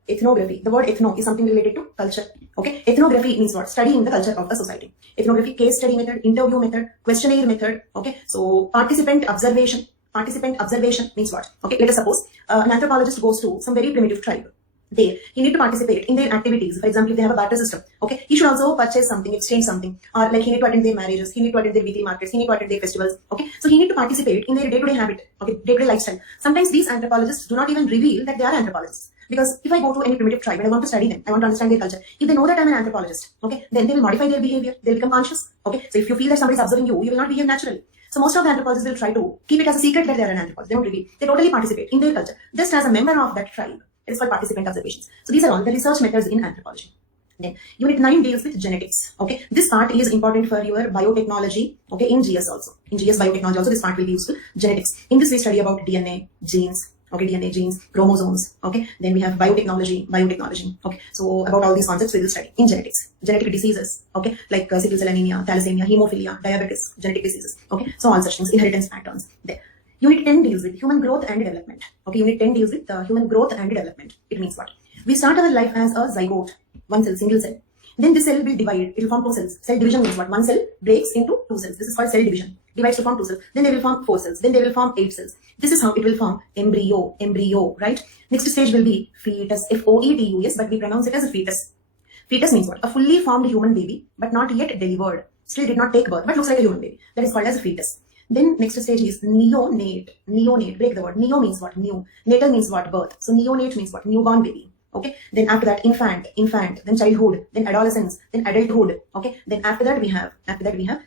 Ethnography. The word ethno is something related to culture. Okay. Ethnography means what? Studying the culture of a society. Ethnography, case study method, interview method, questionnaire method. Okay. So participant observation means what? Okay. Let us suppose an anthropologist goes to some very primitive tribe. There, he need to participate in their activities. For example, if they have a barter system, okay, he should also purchase something, exchange something, or like he need to attend their marriages, he need to attend their weekly markets, he need to attend their festivals, okay. So he need to participate in their day-to-day habit, okay, day-to-day lifestyle. Sometimes these anthropologists do not even reveal that they are anthropologists. Because if I go to any primitive tribe and I want to study them, I want to understand their culture, if they know that I'm an anthropologist, okay, then they will modify their behavior, they'll become conscious, okay. So if you feel that somebody is observing you, you will not behave naturally. So most of the anthropologists will try to keep it as a secret that they are an anthropologist. They don't reveal. They totally participate in their culture, just as a member of that tribe. It is called participant observations. So these are all the research methods in anthropology. Then Unit 9 deals with genetics. Okay, this part is important for your biotechnology. Okay, in GS also. In GS biotechnology also, this part will be useful. Genetics. In this we study about DNA, genes. Okay, DNA, genes, chromosomes. Okay, then we have biotechnology. Okay, so about all these concepts we will study in genetics. Genetic diseases. Okay, like sickle cell anemia, thalassemia, hemophilia, diabetes, genetic diseases. Okay, so all such things, inheritance patterns. There. Unit 10 deals with human growth and development. Okay, Unit 10 deals with human growth and development. It means what? We start our life as a zygote, one cell, single cell. Then this cell will divide. It will form two cells. Cell division means what? One cell breaks into two cells. This is called cell division. Divides to form two cells. Then they will form 4 cells. Then they will form 8 cells. This is how it will form embryo, right? Next stage will be fetus, F-O-E-T-U-S, but we pronounce it as a fetus. Fetus means what? A fully formed human baby, but not yet delivered. Still did not take birth, but looks like a human baby. That is called as a fetus. Then next stage is neonate. Neonate, break the word. Neo means what? New. Natal means what? Birth. So neonate means what? Newborn baby. Okay. Then after that, infant, then childhood, then adolescence, then adulthood. Okay. Then after that we have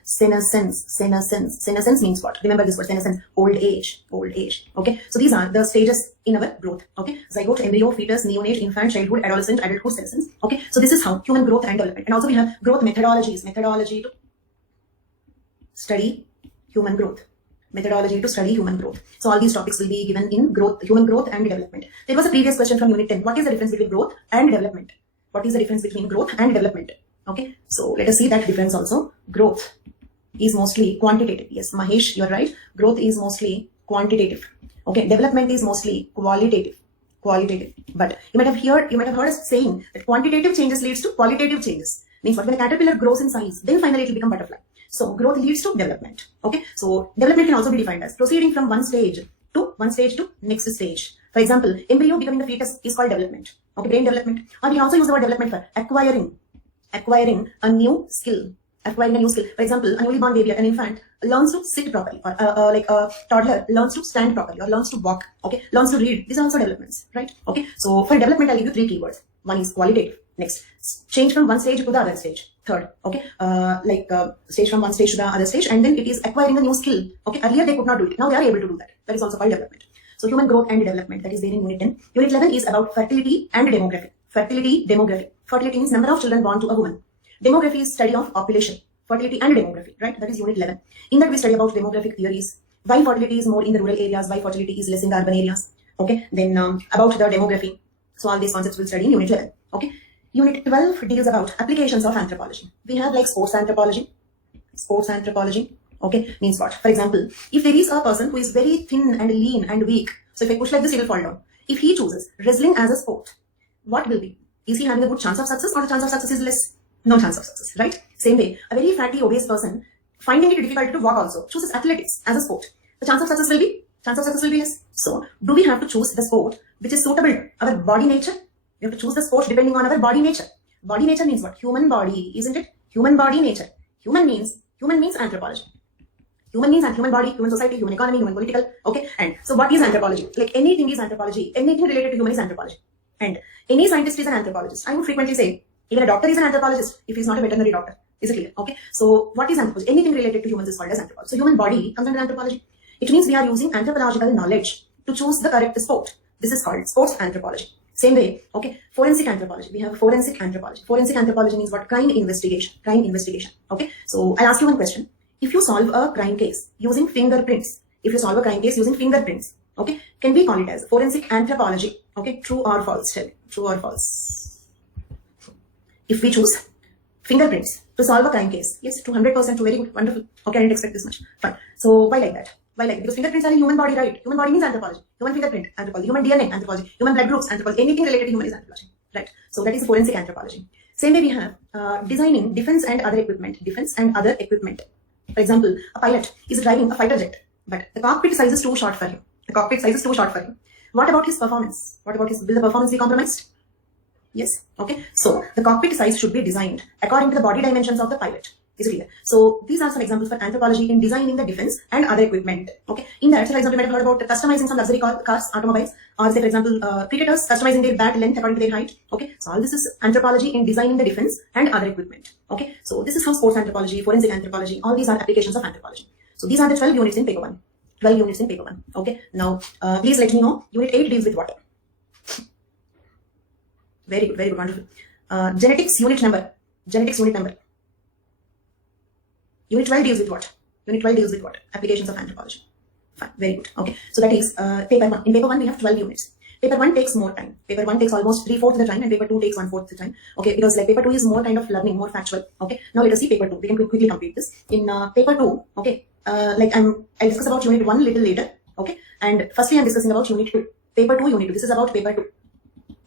senescence. Senescence means what? Remember this word, senescence, old age. Okay. So these are the stages in our growth. Okay. Zygote, embryo, fetus, neonate, infant, childhood, adolescent, adulthood, senescence. Okay. So this is how human growth and development. And also we have growth methodologies. Methodology to study human growth. So all these topics will be given in human growth and development. There was a previous question from Unit 10. What is the difference between growth and development? Okay, so let us see that difference also. Growth is mostly quantitative. Yes, Mahesh, you're right. Growth is mostly quantitative. Okay, development is mostly qualitative. But you might have heard us saying that quantitative changes leads to qualitative changes. Means what? When a caterpillar grows in size, then finally it will become butterfly. So growth leads to development. Okay. So development can also be defined as proceeding from one stage to next stage. For example, embryo becoming the fetus is called development. Okay, brain development. Or we can also use the word development for acquiring a new skill. For example, a newly born baby, an infant learns to sit properly, or like a toddler learns to stand properly, or learns to walk. Okay, learns to read. These are also developments, right? Okay. So for development, I'll give you 3 keywords. One is qualitative. Next, change from one stage to the other stage. Third, okay, stage from one stage to the other stage, and then it is acquiring a new skill. Okay, earlier they could not do it. Now they are able to do that. That is also called development. So human growth and development, that is there in Unit 10. Unit 11 is about fertility and demography. Fertility means number of children born to a woman. Demography is study of population. Fertility and demography, right? That is Unit 11. In that we study about demographic theories. Why fertility is more in the rural areas, why fertility is less in the urban areas. Okay, then about the demography. So all these concepts we'll study in Unit 11. Okay. Unit 12 deals about applications of anthropology. We have like sports anthropology. Okay, means what? For example, if there is a person who is very thin and lean and weak, so if I push like this, he will fall down. If he chooses wrestling as a sport, what will be? Is he having a good chance of success, or the chance of success is less? No chance of success, right? Same way, a very fatty, obese person, finding it difficult to walk also, chooses athletics as a sport. The chance of success will be chance of success will be less. So, do we have to choose the sport which is suitable our body nature? We have to choose the sport depending on our body nature. Body nature means what? Human body, isn't it? Human body nature. Human means anthropology. Human means human body, human society, human economy, human political. Okay, and so what is anthropology? Like anything is anthropology. Anything related to human is anthropology. And any scientist is an anthropologist. I would frequently say even a doctor is an anthropologist if he's not a veterinary doctor. Is it clear? Okay. So what is anthropology? Anything related to humans is called as anthropology. So human body comes under anthropology. It means we are using anthropological knowledge to choose the correct sport. This is called sports anthropology. Same way, okay, forensic anthropology. We have forensic anthropology. Forensic anthropology means what? Crime investigation. Crime investigation. Okay. So I'll ask you one question. If you solve a crime case using fingerprints, okay, can we call it as forensic anthropology? Okay, true or false? Tell me. True or false? If we choose fingerprints to solve a crime case, yes, 200%, very good, wonderful. Okay, I didn't expect this much. Fine. So why like that? Why like that? Because fingerprints are in human body, right? Human body means anthropology. Human fingerprint, anthropology. Human DNA, anthropology. Human blood groups, anthropology. Anything related to human is anthropology, right? So that is forensic anthropology. Same way we have designing defense and other equipment. Defense and other equipment. For example, a pilot is driving a fighter jet, but the cockpit size is too short for him. What about his performance? Will the performance be compromised? Yes. Okay. So the cockpit size should be designed according to the body dimensions of the pilot. Is it clear? So these are some examples for anthropology in designing the defense and other equipment. Okay. In that, for example, you might have heard about customizing some luxury cars, automobiles, or say, for example, cricketers customizing their bat length according to their height. Okay. So all this is anthropology in designing the defense and other equipment. Okay. So this is from sports anthropology, forensic anthropology. All these are applications of anthropology. So these are the 12 units in paper 1. 12 units in paper 1. Okay. Now, please let me know. Unit 8 deals with what? Very good, wonderful. Genetics unit number. Unit 12 deals with what? Applications of anthropology. Fine, very good. Okay, so that is paper 1. In paper 1, we have 12 units. Paper 1 takes more time. Paper 1 takes almost 3/4 the time, and paper 2 takes 1/4 the time. Okay, because like paper 2 is more kind of learning, more factual. Okay, now let us see paper 2. We can quickly complete this. In paper 2, okay, I'll discuss about unit 1 a little later. Okay, and firstly I'm discussing about unit 2. Paper 2, unit 2. This is about paper 2.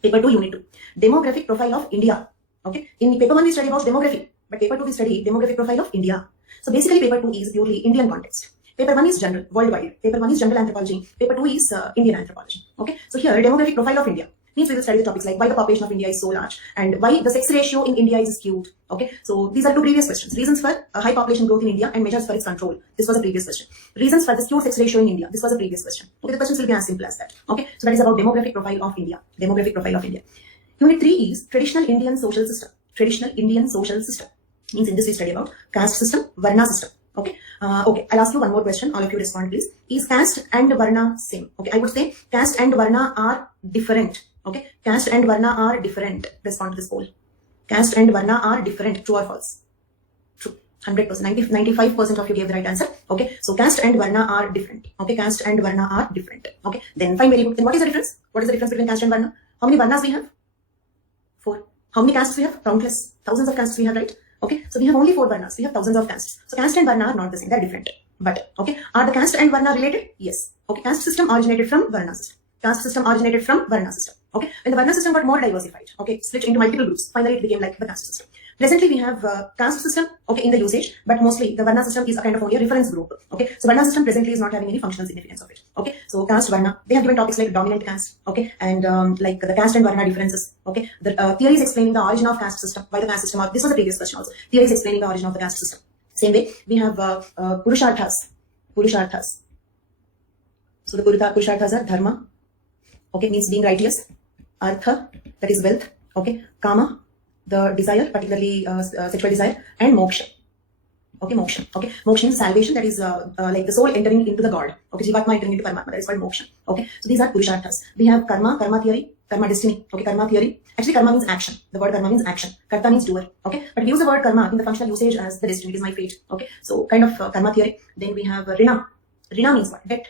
Paper 2, unit 2. Demographic profile of India. Okay, in paper 1 we study about demography, but paper 2 we study demographic profile of India. So basically paper 2 is purely Indian context. Paper 1 is general, worldwide. Paper 1 is general anthropology. Paper 2 is Indian anthropology. Okay, so here demographic profile of India means we will study the topics like why the population of India is so large and why the sex ratio in India is skewed. Okay, so these are 2 previous questions. Reasons for high population growth in India and measures for its control. This was a previous question. Reasons for the skewed sex ratio in India. This was a previous question. Okay, the questions will be as simple as that. Okay, so that is about demographic profile of India. Demographic profile of India. Unit 3 is traditional Indian social system. Traditional Indian social system means in this we study about caste system, Varna system. Okay. Okay. I'll ask you one more question. All of you respond, please. Is caste and Varna same? Okay. I would say caste and Varna are different. Okay. Caste and Varna are different. Respond to this poll. Caste and Varna are different. True or false? True. 100%. 95% of you gave the right answer. Okay. So caste and Varna are different. Okay. Caste and Varna are different. Okay. Then fine. Very good. Then what is the difference? What is the difference between caste and Varna? How many Varnas we have? 4. How many castes we have? Countless. Thousands of castes we have, right? Okay, so we have only 4 Varnas. We have thousands of castes. So caste and Varna are not the same. They're different. But, okay, are the caste and Varna related? Yes. Okay, caste system originated from Varna system. Caste system originated from Varna system. Okay, when the Varna system got more diversified, okay, split into multiple groups, finally it became like the caste system. Presently, we have caste system, okay, in the usage, but mostly the Varna system is a kind of only a reference group. Okay, so Varna system presently is not having any functional significance of it. Okay, so caste, Varna, they have given topics like dominant caste, okay, and like the caste and Varna differences. Okay, the theories explaining the origin of caste system, why the caste system. This was a previous question also. Theories explaining the origin of the caste system. Same way, we have Purusharthas. So the Purusharthas are dharma. Okay, means being righteous. Artha, that is wealth. Okay, kama, the desire, particularly sexual desire, and moksha. Okay, moksha. Okay, moksha means salvation, that is like the soul entering into the God. Okay, Jivatma entering into Paramatma, that is called moksha. Okay, so these are Purusharthas. We have karma theory, karma destiny. Okay, karma theory. Actually, karma means action. The word karma means action. Karta means doer. Okay, but we use the word karma in the functional usage as the destiny, it is my fate. Okay, so kind of karma theory. Then we have rina. Rina means what? Debt.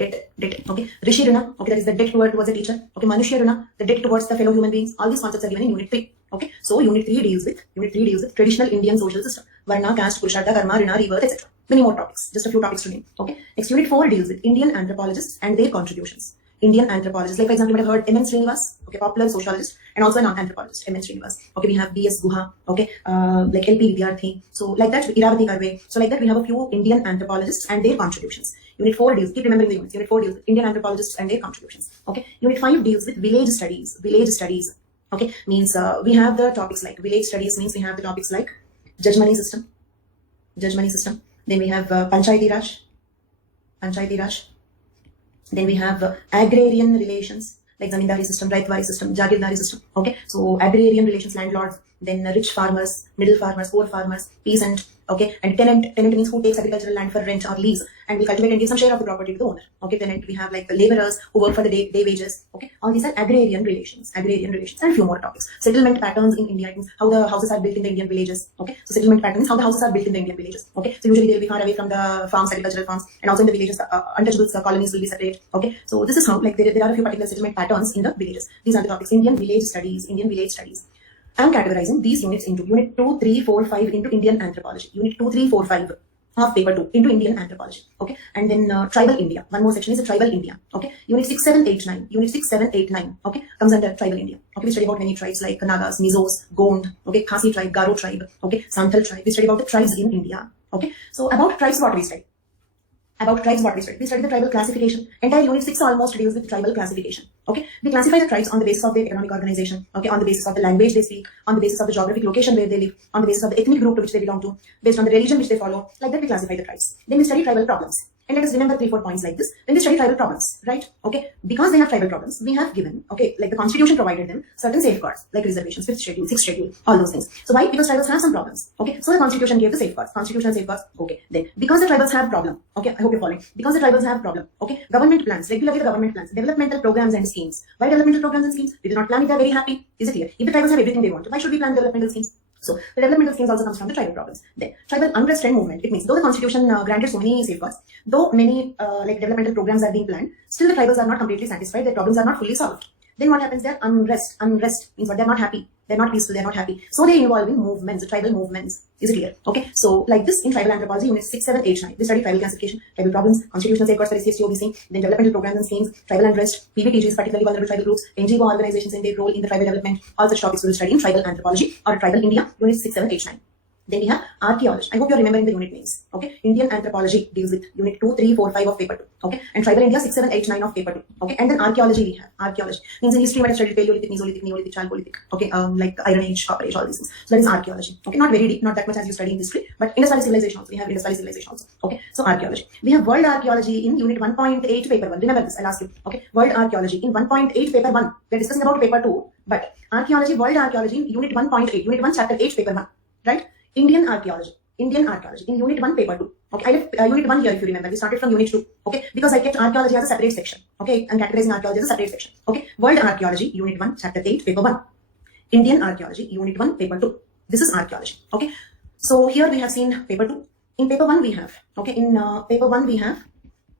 Okay, Rishi Rina, okay, that is the debt towards a teacher. Okay, Manushya Rina, the debt towards the fellow human beings. All these concepts are given in unit 3. Okay, so unit 3 deals with traditional Indian social system. Varna, caste, Purushartha, karma, Rina, rebirth, etc. Many more topics, just a few topics to name. Okay, next unit 4 deals with Indian anthropologists and their contributions. Indian anthropologists, like for example, you might have heard M.N. Srinivas, okay, popular sociologist and also a non-anthropologist, M.N. Srinivas. Okay, we have B.S. Guha, okay, like L.P. Vidyarthi. So like that, Iravati Karve. So like that, we have a few Indian anthropologists and their contributions. Unit 4 deals, keep remembering the units. Unit 4 deals with Indian anthropologists and their contributions. Okay. Unit 5 deals with village studies. Village studies. Okay. Means we have the topics like village studies means we have the topics like judge money system. Judge money system. Then we have Panchayati Raj. Panchayati Raj. Then we have agrarian relations like zamindari system, raitwari system, jagirdari system. Okay. So agrarian relations, landlords, then rich farmers, middle farmers, poor farmers, peasant. Okay, and tenant means who takes agricultural land for rent or lease and will cultivate and give some share of the property to the owner. Okay, tenant, we have like the laborers who work for the day wages. Okay, all these are agrarian relations, and a few more topics. Settlement patterns in India, means how the houses are built in the Indian villages. Okay, so settlement patterns, how the houses are built in the Indian villages. Okay, so usually they'll be far away from the farms, agricultural farms, and also in the villages, untouchables colonies will be separate. Okay, so this is how like there are a few particular settlement patterns in the villages. These are the topics. Indian village studies. I'm categorizing these units into Unit 2, 3, 4, 5 into Indian Anthropology. Unit 2, 3, 4, 5 of paper 2 into Indian Anthropology. Okay. And then Tribal India. One more section is Tribal India. Okay. Unit 6, 7, 8, 9. Unit 6, 7, 8, 9. Okay. Comes under Tribal India. Okay. We study about many tribes like Nagas, Mizos, Gond. Okay. Khasi tribe, Garo tribe. Okay. Santhal tribe. We study about the tribes in India. Okay. So about tribes, what we study? We study the tribal classification. Entire Unit 6 almost deals with tribal classification. Okay, we classify the tribes on the basis of their economic organization. Okay, on the basis of the language they speak, on the basis of the geographic location where they live, on the basis of the ethnic group to which they belong to, based on the religion which they follow. Like that, we classify the tribes. Then we study tribal problems. And let us remember 3-4 points like this. When we study tribal problems, right? Okay, because they have tribal problems, we have given, okay, like the constitution provided them certain safeguards, like reservations, 5th schedule, 6th schedule, all those things. So why? Because tribals have some problems. Okay, so the constitution gave the safeguards, constitutional safeguards. Okay, then because the tribals have problem, okay, I hope you're following. Because the tribals have problem, okay, government plans, regularly the government plans, developmental programs and schemes. Why developmental programs and schemes? We do not plan if they are very happy. Is it clear? If the tribals have everything they want, why should we plan developmental schemes? So the developmental schemes also comes from the tribal problems. Then tribal unrest and movement. It means though the constitution granted so many safeguards, though many like developmental programs are being planned, still the tribals are not completely satisfied. Their problems are not fully solved. Then what happens there? Unrest means what? They're not happy. They're not peaceful. They're not happy. So they involve in movements, the tribal movements. Is it clear? Okay. So like this in tribal anthropology, units 6, 7, 8, 9. We study tribal classification, tribal problems, constitutional safeguards for SC, OBC, then developmental programs and schemes, tribal unrest, PVTGs, particularly vulnerable tribal groups, NGO organizations and their role in the tribal development. All such topics we will study in tribal anthropology or tribal India, units 6, 7, 8, 9. Then we have archaeology. I hope you're remembering the unit names. Okay. Indian Anthropology deals with unit 2, 3, 4, 5 of paper 2. Okay. And tribal India 6, 7, 8, 9 of paper 2. Okay. And then archaeology we have. Archaeology means in history we have studied Paleolithic, Mesolithic, Neolithic, Chalcolithic. Okay. Like Iron Age, Copper Age, all these things. So that is archaeology. Okay. Not very deep, not that much as you study in history, but Indus Valley civilization also. We have Indus Valley civilization also. Okay. So archaeology. We have world archaeology in unit 1.8 paper 1. Remember this, I'll ask you. Okay. World archaeology in 1.8 paper 1. We're discussing about paper 2, but archaeology, world archaeology in unit 1.8, unit 1 chapter 8 paper 1. Right? Indian archaeology in unit 1 paper 2. Okay, I left unit 1 here if you remember. We started from unit 2. Okay, because I kept archaeology as a separate section. Okay, I'm categorizing archaeology as a separate section. Okay, world archaeology unit 1 chapter 8 paper 1. Indian archaeology unit 1 paper 2. This is archaeology. Okay, so here we have seen paper 2. In paper 1 we have, okay, in paper 1 we have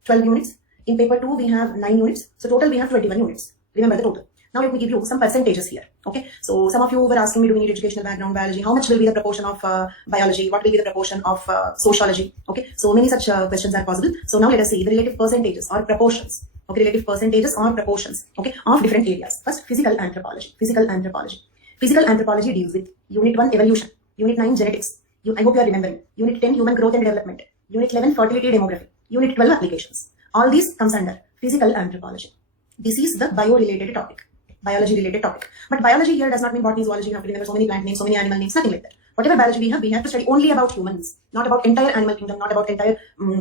12 units. In paper 2 we have 9 units. So total we have 21 units. Remember the total. Now let me give you some percentages here. Okay, so some of you were asking me, do we need educational background, biology? How much will be the proportion of biology? What will be the proportion of sociology? Okay, so many such questions are possible. So now let us see the relative percentages or proportions. Okay, relative percentages or proportions. Okay, of different areas. First, physical anthropology. Physical anthropology. Physical anthropology deals with unit 1 evolution, unit 9 genetics. I hope you are remembering. Unit 10 human growth and development. Unit 11 fertility demography. Unit 12 applications. All these comes under physical anthropology. This is the bio-related topic. Biology related topic. But biology here does not mean botany, zoology. You have to remember so many plant names, so many animal names, nothing like that. Whatever biology we have to study only about humans, not about entire animal kingdom, not about entire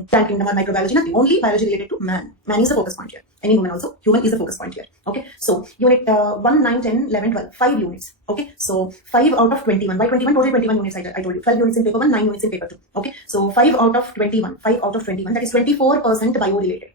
plant kingdom or microbiology, nothing. Only biology related to man. Man is the focus point here. Any woman also, human is the focus point here. Okay, so unit 1, 9, 10, 11, 12, 5 units. Okay, so 5 out of 21. By 21, total 21 units I told you. 12 units in paper 1, 9 units in paper 2. Okay, so 5 out of 21. 5 out of 21. That is 24% bio related.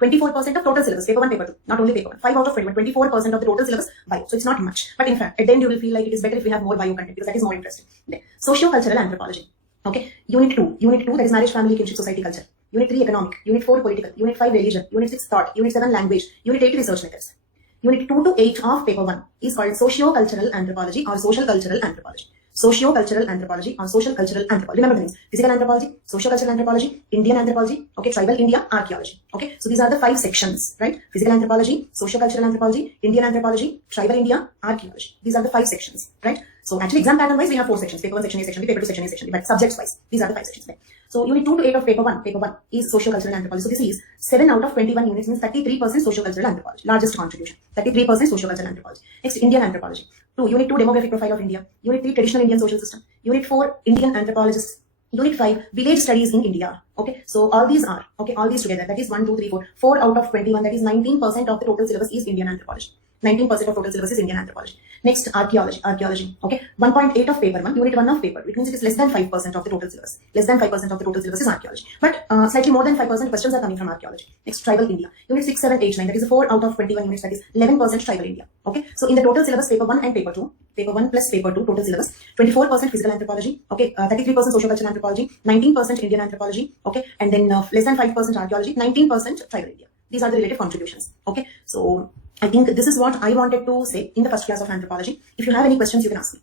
24% of total syllabus, paper 1, paper 2, not only paper 1. 5 out of 21, 24% of the total syllabus bio. So it's not much. But in fact, at the end you will feel like it is better if we have more bio content because that is more interesting. Then, socio-cultural anthropology. Okay. Unit 2, that is marriage, family, kinship, society, culture. Unit 3, economic. Unit 4, political. Unit 5, religion. Unit 6, thought. Unit 7, language. Unit 8, research methods. Unit 2 to 8 of paper 1 is called socio-cultural anthropology or social cultural anthropology. Socio-cultural anthropology or social cultural anthropology. Remember the names. Physical anthropology, socio-cultural anthropology, Indian anthropology, okay, tribal India, archaeology. Okay, so these are the 5 sections, right? Physical anthropology, socio-cultural anthropology, Indian anthropology, tribal India, archaeology. These are the 5 sections, right? So actually exam pattern wise, we have 4 sections: paper 1 section A, section B, paper 2 section A, section B, but subjects wise, these are the 5 sections there. So unit 2 to 8 of paper 1, is social cultural anthropology. So this is 7 out of 21 units, means 33% social cultural anthropology, largest contribution, 33% social cultural anthropology. Next, Indian anthropology. Unit 2, demographic profile of India. Unit 3, traditional Indian social system. Unit 4, Indian anthropologists. Unit 5, village studies in India. Okay, so all these are, okay, all these together, that is 1, 2, 3, 4, 4 out of 21, that is 19% of the total syllabus is Indian anthropology. 19% of total syllabus is Indian anthropology. Next, archaeology. Okay, 1.8 of paper 1, unit 1 of paper. It means it is less than 5% of the total syllabus. Less than 5% of the total syllabus is archaeology. But slightly more than 5% questions are coming from archaeology. Next, tribal India. Unit 6, 7, 8, 9. That is 4 out of 21 units. That is 11% tribal India. Okay, so in the total syllabus, paper 1 and paper 2, paper 1 plus paper 2, total syllabus, 24% physical anthropology. Okay, 33% social cultural anthropology, 19% Indian anthropology. Okay, and then less than 5% archaeology, 19% tribal India. These are the related contributions. Okay, so I think this is what I wanted to say in the first class of anthropology. If you have any questions, you can ask me.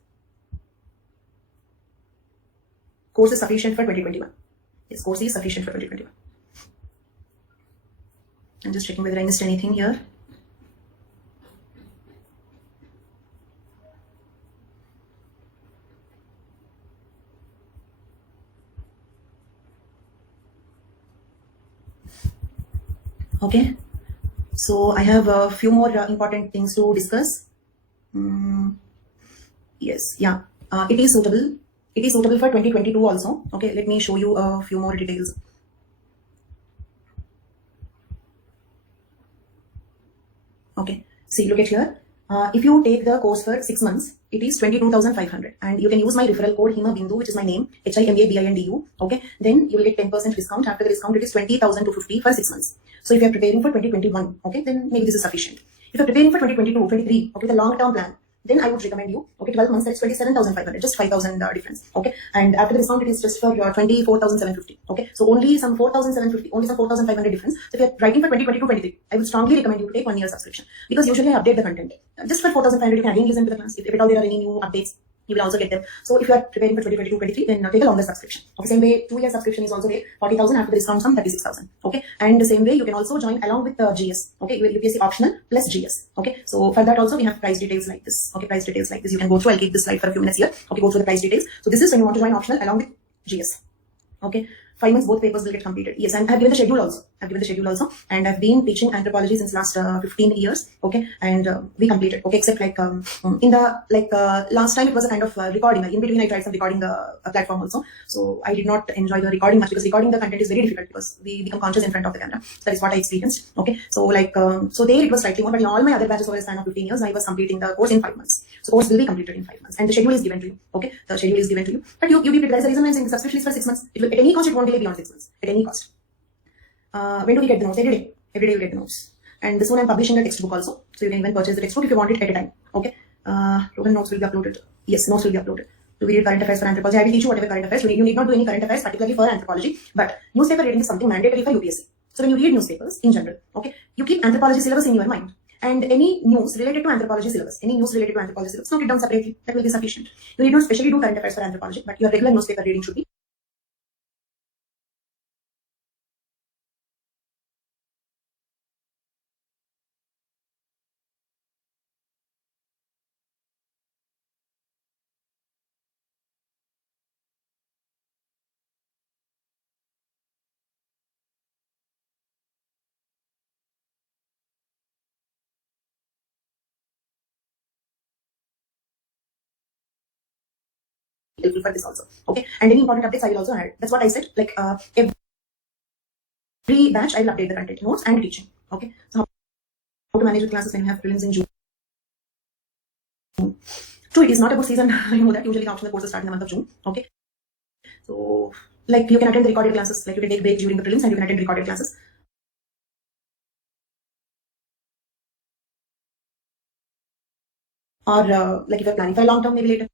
Course is sufficient for 2021. Yes, course is sufficient for 2021. I'm just checking whether I missed anything here. Okay, so I have a few more important things to discuss. Yes, yeah, it is suitable. It is suitable for 2022 also. Okay, let me show you a few more details. Okay, see, look at here. If you take the course for 6 months, it is 22,500, and you can use my referral code Hima Bindu, which is my name, HIMABINDU. Okay, then you will get 10% discount. After the discount, it is 20,250 for 6 months. So if you are preparing for 2021, okay, then maybe this is sufficient. If you are preparing for 2022, 23, okay, the long-term plan, then I would recommend you, okay, 12 months, that's 27,500, just 5,000 difference, okay, and after the discount, it is just for 24,750, okay, so only some 4,750, only some 4,500 difference. So if you're writing for 2022, 23, I would strongly recommend you to take 1 year subscription, because usually I update the content. Just for 4,500, you can again listen to the class. If at all there are any new updates, you will also get them. So if you are preparing for 2022, 23, then take a longer subscription. Okay, same way, 2 year subscription is also there, 40,000, after the discount, some 36,000. Okay, and the same way, you can also join along with GS. Okay, with UPSC optional plus GS. Okay, so for that also we have price details like this. Okay, price details like this. You can go through. I'll keep this slide for a few minutes here. Okay, go through the price details. So this is when you want to join optional along with GS. Okay, 5 months both papers will get completed. Yes, and I've given the schedule also. And I've been teaching anthropology since last 15 years. Okay, and we completed. Okay, except like in the last time it was a kind of recording. In between I tried some recording platform also. So I did not enjoy the recording much, because recording the content is very difficult, because we become conscious in front of the camera. That is what I experienced. Okay, so so there it was slightly more, but in all my other batches over a span of 15 years, I was completing the course in 5 months. So course will be completed in 5 months, and the schedule is given to you. Okay, the schedule is given to you, but you keep it. That's the reason I'm saying the subscription is for 6 months. It will, at any cost, it won't delay beyond 6 months. At any cost. When do we get the notes? Every day. Every day you get the notes. And this one I'm publishing the textbook also. So you can even purchase the textbook if you want it at a time. Okay. Total notes will be uploaded. Yes, notes will be uploaded. Do we read current affairs for anthropology? I will teach you whatever current affairs. You need not do any current affairs, particularly for anthropology. But newspaper reading is something mandatory for UPSC. So when you read newspapers in general, okay, you keep anthropology syllabus in your mind. And any news related to anthropology syllabus, note it down separately. That will be sufficient. You need not specially do current affairs for anthropology, but your regular newspaper reading should be. Helpful for this also. Okay, and any important updates I will also add. That's what I said. Like every batch I will update the content, notes and teaching. Okay, so how to manage with classes when you have prelims in June. True, it is not a good season. I know that usually the optional courses start in the month of June. Okay, so like you can attend the recorded classes. Like you can take break during the prelims and you can attend recorded classes. Or like if you're planning for a long term, maybe later.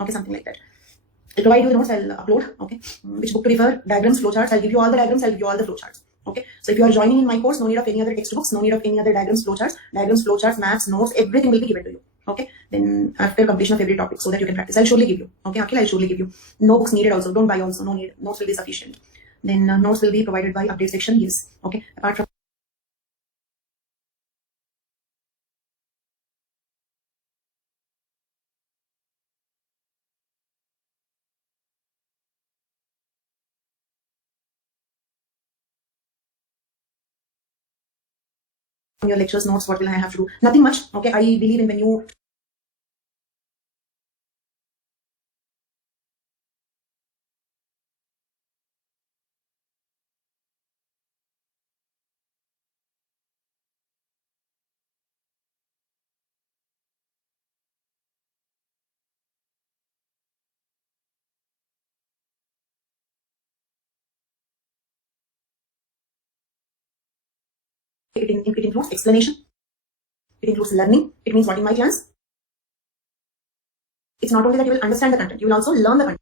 Okay, something like that. I'll provide you the notes, I'll upload, okay, which book to refer, diagrams, flowcharts, I'll give you all the diagrams, I'll give you all the flowcharts, okay. So if you are joining in my course, no need of any other textbooks, no need of any other diagrams, flowcharts, maps, notes, everything will be given to you, okay. Then after completion of every topic, so that you can practice, I'll surely give you, okay, Akhil, I'll surely give you. No books needed also, don't buy also, no need, notes will be sufficient. Then notes will be provided by update section, yes, okay. Apart from your lectures, notes, what will I have to do? Nothing much, okay. I believe in when you it includes explanation, it includes learning. It means what in my class? It's not only that you will understand the content, you will also learn the content.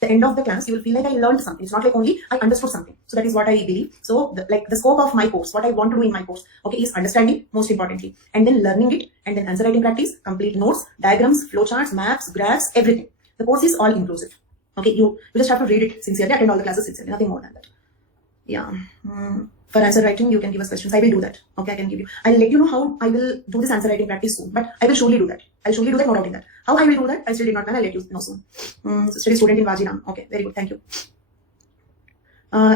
At the end of the class, you will feel like I learned something. It's not like only I understood something. So that is what I believe. So the scope of my course, what I want to do in my course, okay, is understanding most importantly, and then learning it, and then answer writing practice, complete notes, diagrams, flowcharts, maps, graphs, everything. The course is all inclusive. Okay, you just have to read it sincerely, attend all the classes sincerely, nothing more than that. Yeah. For answer writing, you can give us questions. I will do that. Okay, I can give you. I'll let you know how I will do this answer writing practice soon. But I will surely do that. I'll surely do that, no doubt in that. How I will do that, I still did not plan. I'll let you know soon. So study student in Vajiram. Okay, very good. Thank you.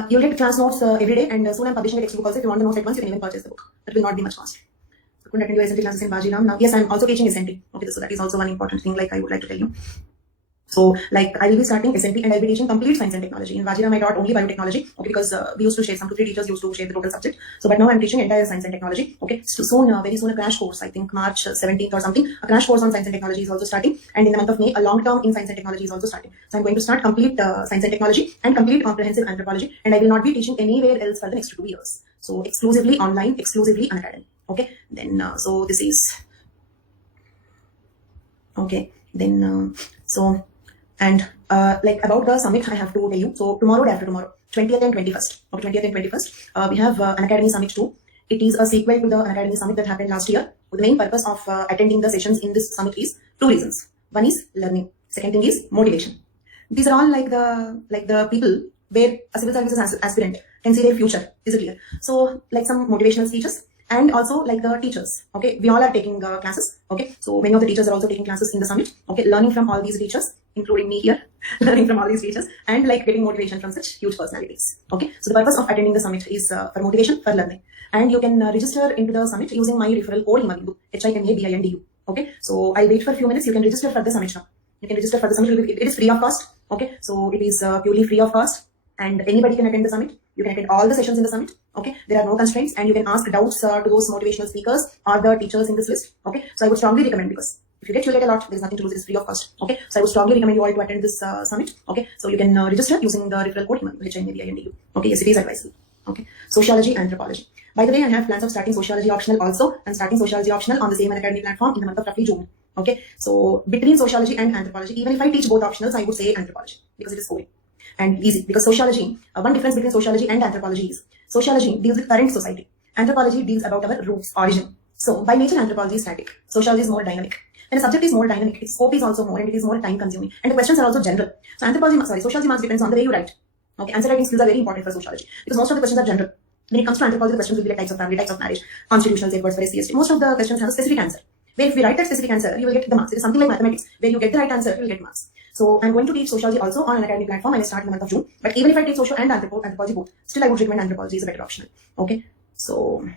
You'll get class notes every day, and soon I'm publishing a textbook also. If you want the notes at once, you can even purchase the book. That will not be much cost. I couldn't attend your SNT classes in Vajiram. Now, yes, I'm also teaching SNT. Okay, so that is also one important thing. Like I would like to tell you. So, like, I will be starting SNT and I'll be teaching complete science and technology. In Vajiram, I taught only biotechnology, okay, because we used to share, some 2-3 teachers used to share the total subject. So, but now I'm teaching entire science and technology, okay. So soon, very soon, a crash course, I think March 17th or something, a crash course on science and technology is also starting. And in the month of May, a long term in science and technology is also starting. So, I'm going to start complete science and technology and complete comprehensive anthropology. And I will not be teaching anywhere else for the next 2 years. So, exclusively online, exclusively unacademic, okay. Then, so this is, okay. Then, and like about the summit, I have to tell you. So tomorrow, day after tomorrow, 20th and 21st, okay, 20th and 21st, we have an academy summit too. It is a sequel to the academy summit that happened last year. The main purpose of attending the sessions in this summit is 2 reasons. One is learning. Second thing is motivation. These are all like the people where a civil services aspirant can see their future. Is it clear? So like some motivational speeches. And also like the teachers, okay, we all are taking classes, okay, so many of the teachers are also taking classes in the summit, okay, learning from all these teachers, including me here, learning from all these teachers, and like getting motivation from such huge personalities, okay. So the purpose of attending the summit is for motivation, for learning, and you can register into the summit using my referral code Himabindu, HIMABINDU, okay. So I'll wait for a few minutes. You can register for the summit now. You can register for the summit. It is free of cost, okay, so it is purely free of cost, and anybody can attend the summit. You can attend all the sessions in the summit, okay. There are no constraints, and you can ask doubts to those motivational speakers or the teachers in this list, okay. So I would strongly recommend, because if you get, you'll get a lot. There's nothing to lose. It's free of cost, okay. So I would strongly recommend you all to attend this summit, okay. So you can register using the referral code HIMABINDU, okay. Yes, it is advisable, okay. Sociology, anthropology. By the way, I have plans of starting sociology optional also, and starting sociology optional on the same academy platform in the month of roughly June, okay. So between sociology and anthropology, even if I teach both optionals, I would say anthropology, because it is coding and easy. Because sociology, one difference between sociology and anthropology is sociology deals with current society, anthropology deals about our roots, origin. So by nature, anthropology is static, sociology is more dynamic. When a subject is more dynamic, its scope is also more, and it is more time consuming, and the questions are also general. So sociology marks depends on the way you write, okay. Answer writing skills are very important for sociology, because most of the questions are general. When it comes to anthropology, the questions will be like types of family, types of marriage, constitutional safeguards for SC/ST. Most of the questions have a specific answer, where if we write that specific answer, you will get the marks. It is something like mathematics, where you get the right answer, you will get marks. So I'm going to teach sociology also on an academic platform. I will start in the month of June. But even if I teach social and anthropology both, still I would recommend anthropology is a better option. Okay. So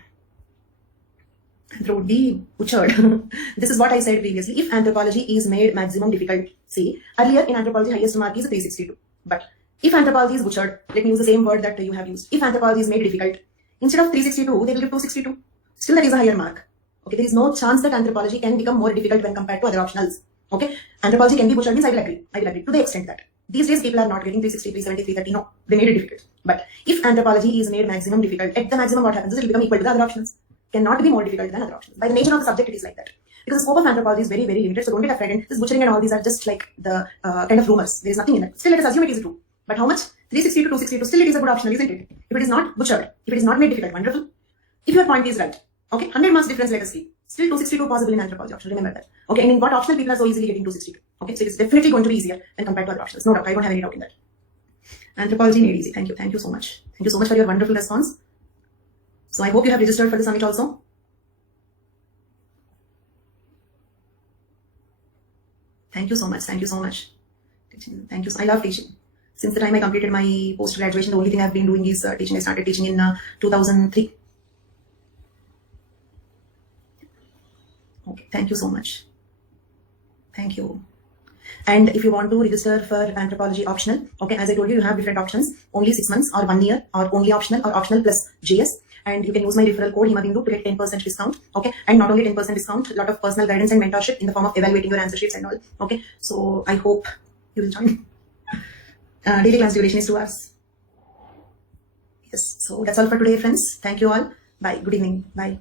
anthro would be butchered. This is what I said previously. If anthropology is made maximum difficult, see, earlier in anthropology highest mark is 362. But if anthropology is butchered, let me use the same word that you have used. If anthropology is made difficult, instead of 362, they will give 262. Still that is a higher mark. Okay, there is no chance that anthropology can become more difficult when compared to other optionals. Okay, anthropology can be butchered, means I will agree. I will agree to the extent that these days people are not getting 360, 370, 330. No, they made it difficult. But if anthropology is made maximum difficult, at the maximum what happens is it will become equal to the other options. Cannot be more difficult than other options. By the nature of the subject, it is like that. Because the scope of anthropology is very, very limited. So don't get afraid. This butchering and all these are just like the kind of rumors. There is nothing in it. Still, let us assume it is true. But how much? 360 to 262. Still, it is a good option, isn't it? If it is not butchered, if it is not made difficult, wonderful. If your point is right, okay, 100 marks difference, let us see. Still 262 possible in anthropology option. Remember that. Okay, and in what optional people are so easily getting 262? Okay, so it is definitely going to be easier when compared to other options. No doubt. I don't have any doubt in that. Anthropology made easy. Thank you. Thank you so much. Thank you so much for your wonderful response. So I hope you have registered for the summit also. Thank you so much. Thank you so much. Thank you. I love teaching. Since the time I completed my post-graduation, the only thing I've been doing is teaching. I started teaching in 2003. Okay. Thank you so much. Thank you. And if you want to register for anthropology optional, okay, as I told you, you have different options, only 6 months or 1 year or only optional or optional plus JS. And you can use my referral code HIMABINDU to get 10% discount. Okay. And not only 10% discount, a lot of personal guidance and mentorship in the form of evaluating your answer sheets and all. Okay. So I hope you will join. Daily class duration is 2 hours. Yes. So that's all for today, friends. Thank you all. Bye. Good evening. Bye.